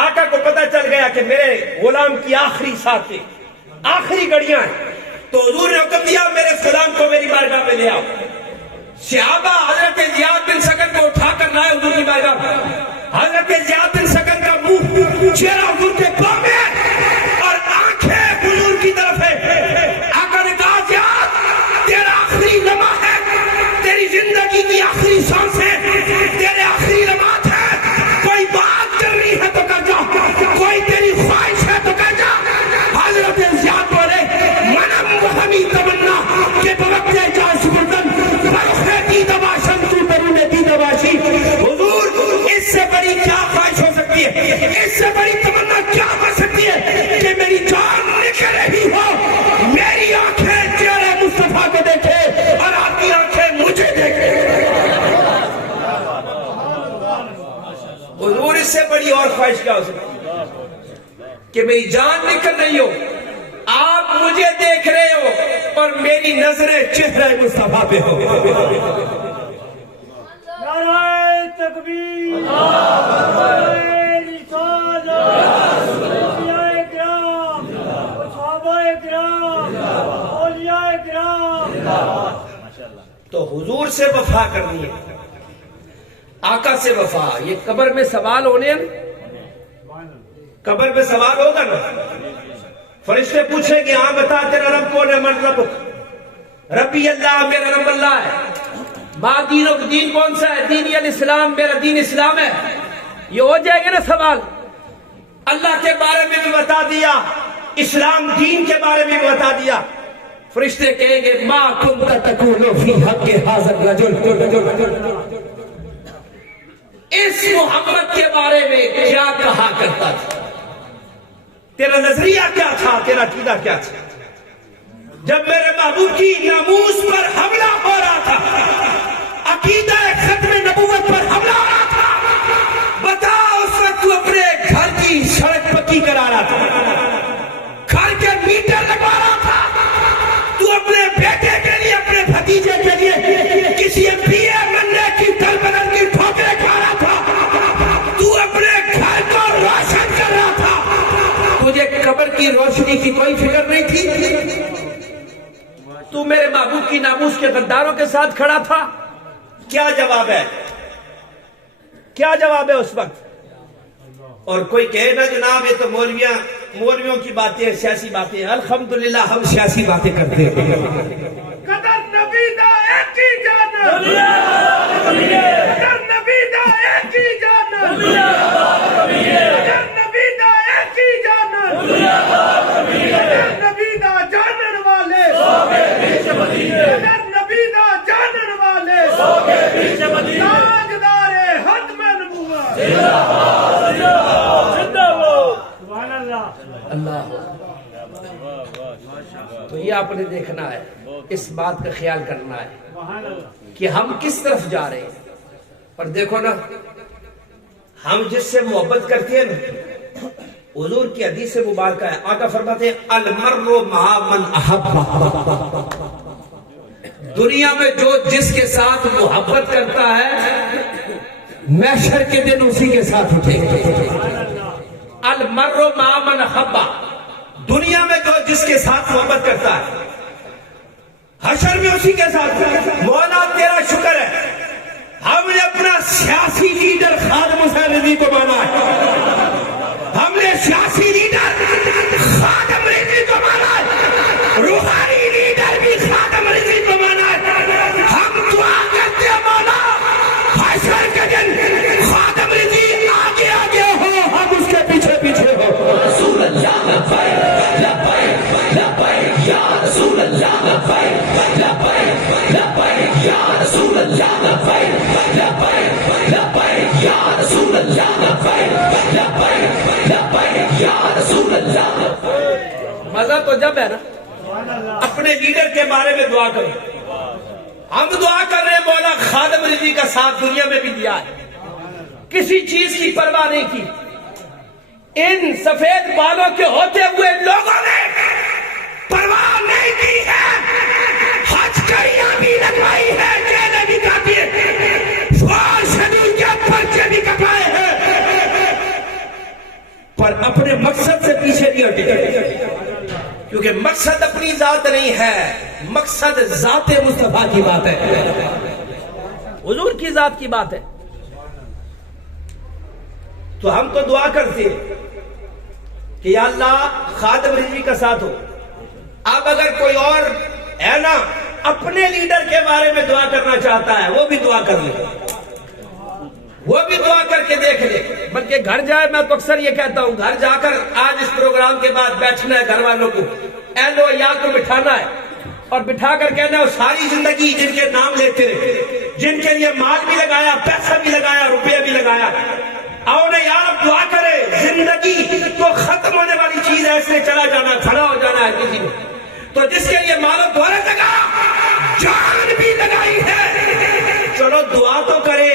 آقا کو پتا چل گیا کہ میرے غلام کی آخری ساتھ تھی آخری گھڑیاں ہیں. تو حضور نے حکم دیا میرے غلام کو میری بارگاہ میں لے آؤ. صحابہ حضرت زیاد بن سکن کو اٹھا کر لائے حضور کی بارگاہ میں. حضرت زیاد بن سکن کا منہ چہرہ حضور کے پاؤں میں اور آنکھیں حضور کی طرف ہے. آقا نے کہا زیاد تیرا آخری لمحہ ہے تیری زندگی کی آخری سانس ہے تیرے آخری لمحات ہے. کوئی بات کرنی ہے تو کر جا کوئی تیری خواہش ہے تو کر جا. حضرت زیاد بولے منم وہمی تمنا کہ بوقت جا سبردن برخے دی دواشن تو درون دی دواشی. حضور اس سے بڑی کیا خواہش ہو سکتی ہے اس سے بڑی تمنا کیا ہو سکتی ہے کہ میری جان نکل رہی ہو میری آنکھیں چہرے مصطفیٰ کو دیکھے اور آپ کی آنکھیں مجھے دیکھے. حضور اس سے بڑی اور خواہش کیا ہو سکتی ہے کہ میری جان نکل رہی ہو آپ مجھے دیکھ رہے ہو اور میری نظریں چہرہ مصطفیٰ پہ ہو. نعرہ تکبیر نعرہ رسالت انبیاء کرام صحابہ کرام اولیاء کرام. تو حضور سے وفا کرنی ہے آقا سے وفا. یہ قبر میں سوال ہونے ہیں قبر میں سوال ہوگا نا فرشتے پوچھیں گے ہاں بتا تیرا رب کون ہے من ربک ربی اللہ میرا رب اللہ ہے. ما دینک دین کون سا ہے دینی الاسلام میرا دین اسلام ہے. یہ ہو جائے گا نا سوال. اللہ کے بارے میں بھی بتا دیا اسلام دین کے بارے میں بھی بتا دیا. فرشتے کہیں گے ما کنت تقول فی حق ھذا الرجل اس محمد کے بارے میں کیا کہا کرتا تھا تیرا نظریہ کیا تھا تیرا عقیدہ کیا تھا جب میرے محبوب کی ناموس پر حملہ ہو رہا تھا عقیدہ ختم نبوت پر حملہ ہو رہا تھا. بتا اس وقت تو اپنے گھر کی سڑک پکی کرا رہا تھا گھر کے میٹر لگوا رہا تھا تو اپنے بیٹے کے لیے اپنے بھتیجے کے لیے کسی بی اے بننے کی دل بدل کی ٹھوکریں کھا رہا تھا تو اپنے گھر کو روشن کر رہا تھا. تجھے قبر کی روشنی کی کوئی فکر نہیں تھی. تو میرے محبوب کی ناموس کے غداروں کے ساتھ کھڑا تھا. کیا جواب ہے کیا جواب ہے اس وقت. اور کوئی کہے نا جناب یہ تو مولویوں کی باتیں سیاسی باتیں ہیں. الحمدللہ ہم سیاسی باتیں کرتے ہیں. قدر نبی دا ایک ہی جانا قدر نبی دا ایک ہی جانا قدر نبی دا ایک ہی جانا قدر نبی دا جانن والے قدر نبی دا جانن والے تاجدار ختم نبوت. سبحان اللہ. تو یہ آپ نے دیکھنا ہے اس بات کا خیال کرنا ہے کہ ہم کس طرف جا رہے ہیں. اور دیکھو نا ہم جس سے محبت کرتے ہیں نا حضور کی حدیث مبارکہ ہے آقا فرماتے ہیں المرء مع من احب. دنیا میں جو جس کے ساتھ محبت کرتا ہے محشر کے دن اسی کے ساتھ اٹھے. المرء مع من احب. دنیا میں جو جس کے ساتھ محبت کرتا ہے حشر میں اسی کے ساتھ. مولا تیرا شکر ہے ہم نے اپنا سیاسی لیڈر خادم حسین رضوی کو مانا ہے. ہم نے سیاسی لیڈر خادم رضوی کو مانا ہے. روحانی لیڈر بھی خادم رضوی کو مانا ہے. ہم دعا کرتے ہیں مولا حشر کے دن خادم رضوی آگے آگے ہو, ہم اس کے پیچھے پیچھے ہو. رسول اللہ لبیک لبیک لبیک یا رسول اللہ لبیک لبیک لبیک یا رسول اللہ لبیک لبیک لبیک یا رسول اللہ لبیک لبیک لبیک یا رسول اللہ. مزہ تو جب ہے نا اپنے لیڈر کے بارے میں دعا کرو. ہم دعا کر رہے ہیں مولا خادم رضوی کا ساتھ دنیا میں بھی دیا ہے, کسی چیز کی پرواہ نہیں کی. ان سفید بالوں کے ہوتے ہوئے لوگوں نے پرواہ نہیں کی ہے. حج کڑیاں بھی لگوائی ہے, جیلیں بھی کاٹی ہے, فوج شدید کے پرچے بھی کٹائے ہیں, پر اپنے مقصد سے پیچھے نہیں ہٹے. کیونکہ مقصد اپنی ذات نہیں ہے, مقصد ذات مصطفیٰ کی بات ہے, حضور کی ذات کی بات ہے. تو ہم تو دعا کرتے ہیں کہ یا اللہ خادم رضوی کا ساتھ ہو. اب اگر کوئی اور ہے نا اپنے لیڈر کے بارے میں دعا کرنا چاہتا ہے وہ بھی دعا کر لے, وہ بھی دعا کر کے دیکھ لے. بلکہ گھر جائے, میں تو اکثر یہ کہتا ہوں گھر جا کر آج اس پروگرام کے بعد بیٹھنا ہے گھر والوں کو, اہل و عیال کو بٹھانا ہے اور بٹھا کر کہنا ہے ساری زندگی جن کے نام لیتے رہے, جن کے لیے مال بھی لگایا, پیسہ بھی لگایا, روپے بھی لگایا, آؤ نے یار اب دعا کرے. زندگی تو ختم ہونے والی چیز ہے, اس نے چلا جانا, کھڑا ہو جانا ہے کسی نے. تو جس کے لیے مال و دولت لگا, جان بھی لگائی ہے, چلو دعا تو کرے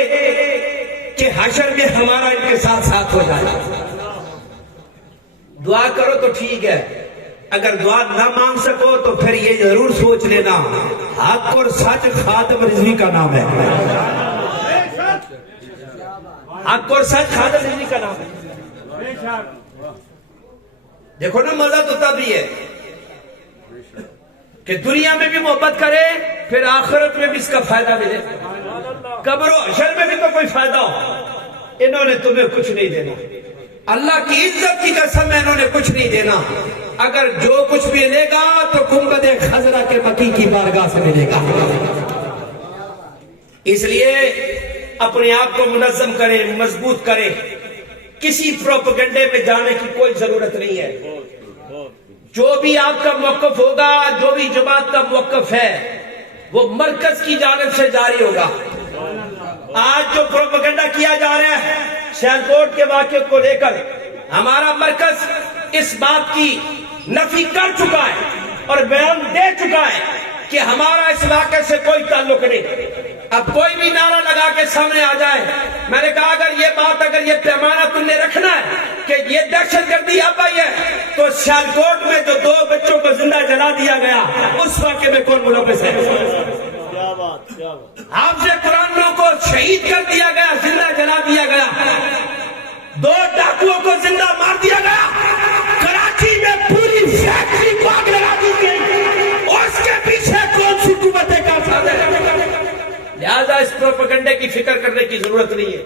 کہ حشر میں ہمارا ان کے ساتھ ساتھ ہو جائے. دعا کرو تو ٹھیک ہے, اگر دعا نہ مانگ سکو تو پھر یہ ضرور سوچ لینا حق اور سچ خادم رضوی کا نام ہے. حق اور سچ خادم رضوی کا نام ہے. دیکھو نا مزہ تو تب ہی ہے کہ دنیا میں بھی محبت کرے, پھر آخرت میں بھی اس کا فائدہ ملے, قبر و حشر میں بھی تو کوئی فائدہ ہو. انہوں نے تمہیں کچھ نہیں دینا, اللہ کی عزت کی قسم ہے انہوں نے کچھ نہیں دینا. اگر جو کچھ بھی ملے گا تو گنبد خضرا کے مکی کی بارگاہ سے ملے گا. اس لیے اپنے آپ کو منظم کریں, مضبوط کریں, کسی پروپیگنڈے میں جانے کی کوئی ضرورت نہیں ہے. جو بھی آپ کا موقف ہوگا, جو بھی جماعت کا موقف ہے, وہ مرکز کی جانب سے جاری ہوگا. آج جو پروپیگنڈا کیا جا رہا ہے سیالکوٹ کے واقعے کو لے کر, ہمارا مرکز اس بات کی نفی کر چکا ہے اور بیان دے چکا ہے کہ ہمارا اس واقعے سے کوئی تعلق نہیں. اب کوئی بھی نعرہ لگا کے سامنے آ جائے, میں نے کہا اگر یہ بات, اگر یہ پیمانہ تم نے رکھنا ہے کہ یہ دہشت گردی اب آئی ہے, تو سیالکوٹ میں جو 2 بچوں کو زندہ جلا دیا گیا اس واقعے میں کون ملوث ہے؟ حافظ قرآن کو شہید کر دیا گیا, زندہ جلا دیا گیا, 2 ڈاکوؤں کو زندہ مار دیا گیا, کراچی میں پوری فیکٹری کو آگ لگا دی گئی, اور اس کے پیچھے کون سی قوتیں کا ساتھ ہے؟ لہذا اس پروپیگنڈے کی فکر کرنے کی ضرورت نہیں ہے.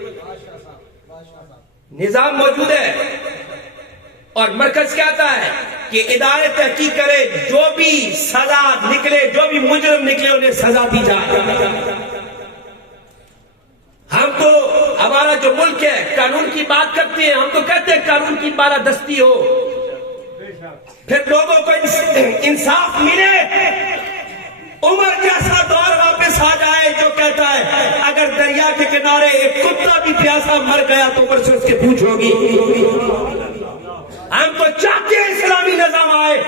نظام موجود ہے اور مرکز کہتا ہے کہ ادارے تحقیق کرے, جو بھی سزا نکلے, جو بھی مجرم نکلے انہیں سزا دی جائے. ہم تو, ہمارا جو ملک ہے قانون کی بات کرتے ہیں, ہم تو کہتے ہیں قانون کی بالادستی ہو, پھر لوگوں کو انصاف ملے. عمر جیسا دور واپس آ جائے جو کہتا ہے اگر دریا کے کنارے ایک کتا بھی پیاسا مر گیا تو عمر سے اس کے پوچھ ہوگی. ہم تو چاہتے ہیں اسلامی نظام آئے,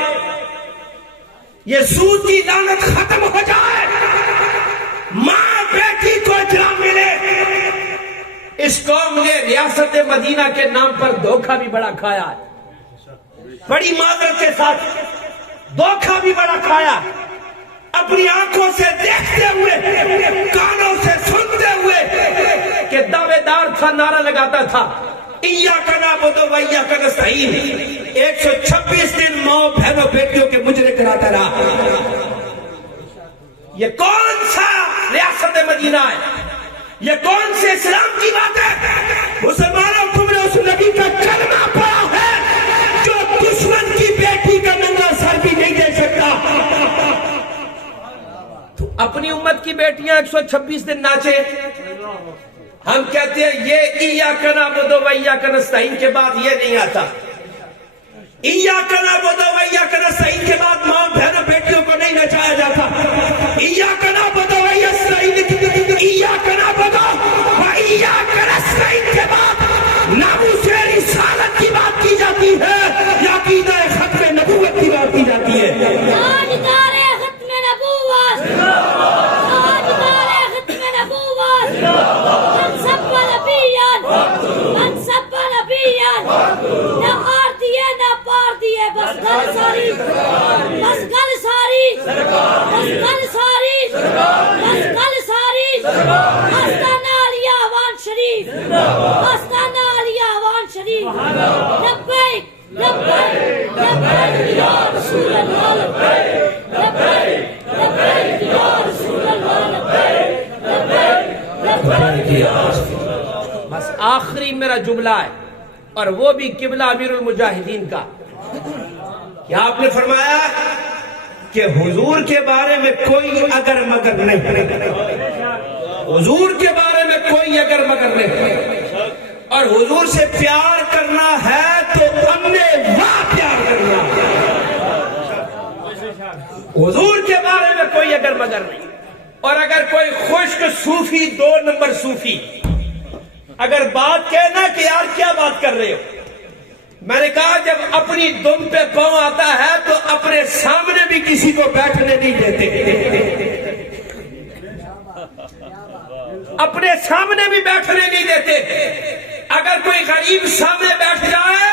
یہ سود کی لعنت ختم ہو جائے, ماں بیٹی کو احترام ملے. اس قوم نے ریاست مدینہ کے نام پر دھوکہ بھی بڑا کھایا ہے, بڑی معذرت کے ساتھ دھوکہ بھی بڑا کھایا. اپنی آنکھوں سے دیکھتے ہوئے, کانوں سے سنتے ہوئے کہ دعوے دار تھا, نعرہ لگاتا تھا ایاک نعبد و ایاک نستعین. 126 دن ماں بہنوں بیٹیوں جاتا رہا. یہ کون سا ریاست مدینہ ہے؟ یہ کون سے اسلام کی بات ہے؟ مسلمانوں، تم نے اس نبی کا کلمہ پڑھا ہے جو دشمن کی بیٹی کا ننگا سر بھی نہیں دے سکتا. تو اپنی امت کی بیٹیاں 126 دن ناچے. ہم کہتے ہیں یہ ایاک نعبد و ایاک نستعین کے بعد یہ نہیں آتا. ایاک نعبد و ایاک نستعین کے بعد ماں بہنوں بیٹیوں کو نہیں نچایا جاتا. ایاک نعبد و ایاک نعبد و ایاک نستعین کے بعد ناموس رسالت کی بات کی جاتی ہے یا عقیدہ ختم نبوت کی بات کی جاتی ہے. تاجدار ختم نبوت، تاجدار ختم نبوت، من سب نبیا، من سب نبیا، نہ آر دیے نہ پار دیے، بس گل ساری، بس گل ساری، بس گل ساری، بس گل ساری. آستانہ علی آوان شریف، آستانہ علی آوان شریف. لبیک لبیک لبیک یا رسول اللہ، لبیک لبیک لبیک یا رسول اللہ، لبیک لبیک لبیک یا رسول اللہ. بس آخری میرا جملہ ہے اور وہ بھی قبلہ امیر المجاہدین کا. کیا آپ نے فرمایا کہ حضور کے بارے میں کوئی اگر مگر نہیں، حضور کے بارے میں کوئی اگر مگر نہیں، اور حضور سے پیار کرنا ہے تو امن واہ پیار کرنا. حضور کے بارے میں کوئی اگر مگر نہیں. اور اگر کوئی خشک صوفی، 2 نمبر صوفی اگر بات کہنا کہ یار کیا بات کر رہے ہو، میں نے کہا جب اپنی دم پہ پاؤں آتا ہے تو اپنے سامنے بھی کسی کو بیٹھنے نہیں دیتے، اپنے سامنے بھی بیٹھنے نہیں دیتے. اگر کوئی غریب سامنے بیٹھ جائے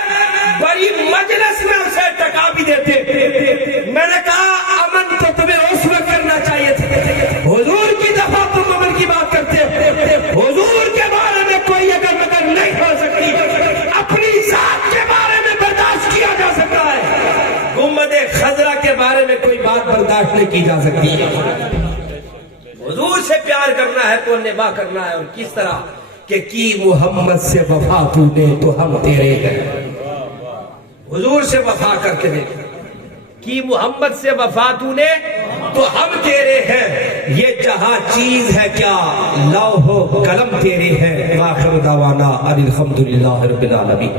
بڑی مجلس میں اسے ٹکا بھی دیتے. میں نے کہا امن تو تمہیں اس وقت کرنا چاہیے تھا. حضور کی دفعہ تم امن کی بات کرتے ہو. حضور کے بارے میں کوئی اگر مگر نہیں ہو سکتی. اپنی ذات کے بارے میں برداشت کیا جا سکتا ہے، گنبد خضرا کے بارے میں کوئی بات برداشت نہیں کی جا سکتی. حضور سے پیار کرنا ہے تو نبھا کرنا ہے. اور کس طرح کہ کی محمد سے وفا تو نے تو ہم تیرے ہیں. حضور سے وفا کر کے دیکھ، کی محمد سے وفا تو نے تو ہم تیرے ہیں. یہ جہاں چیز ہے کیا لوح و قلم تیرے ہیں. آخر دعوانا ان الحمدللہ رب العالمین.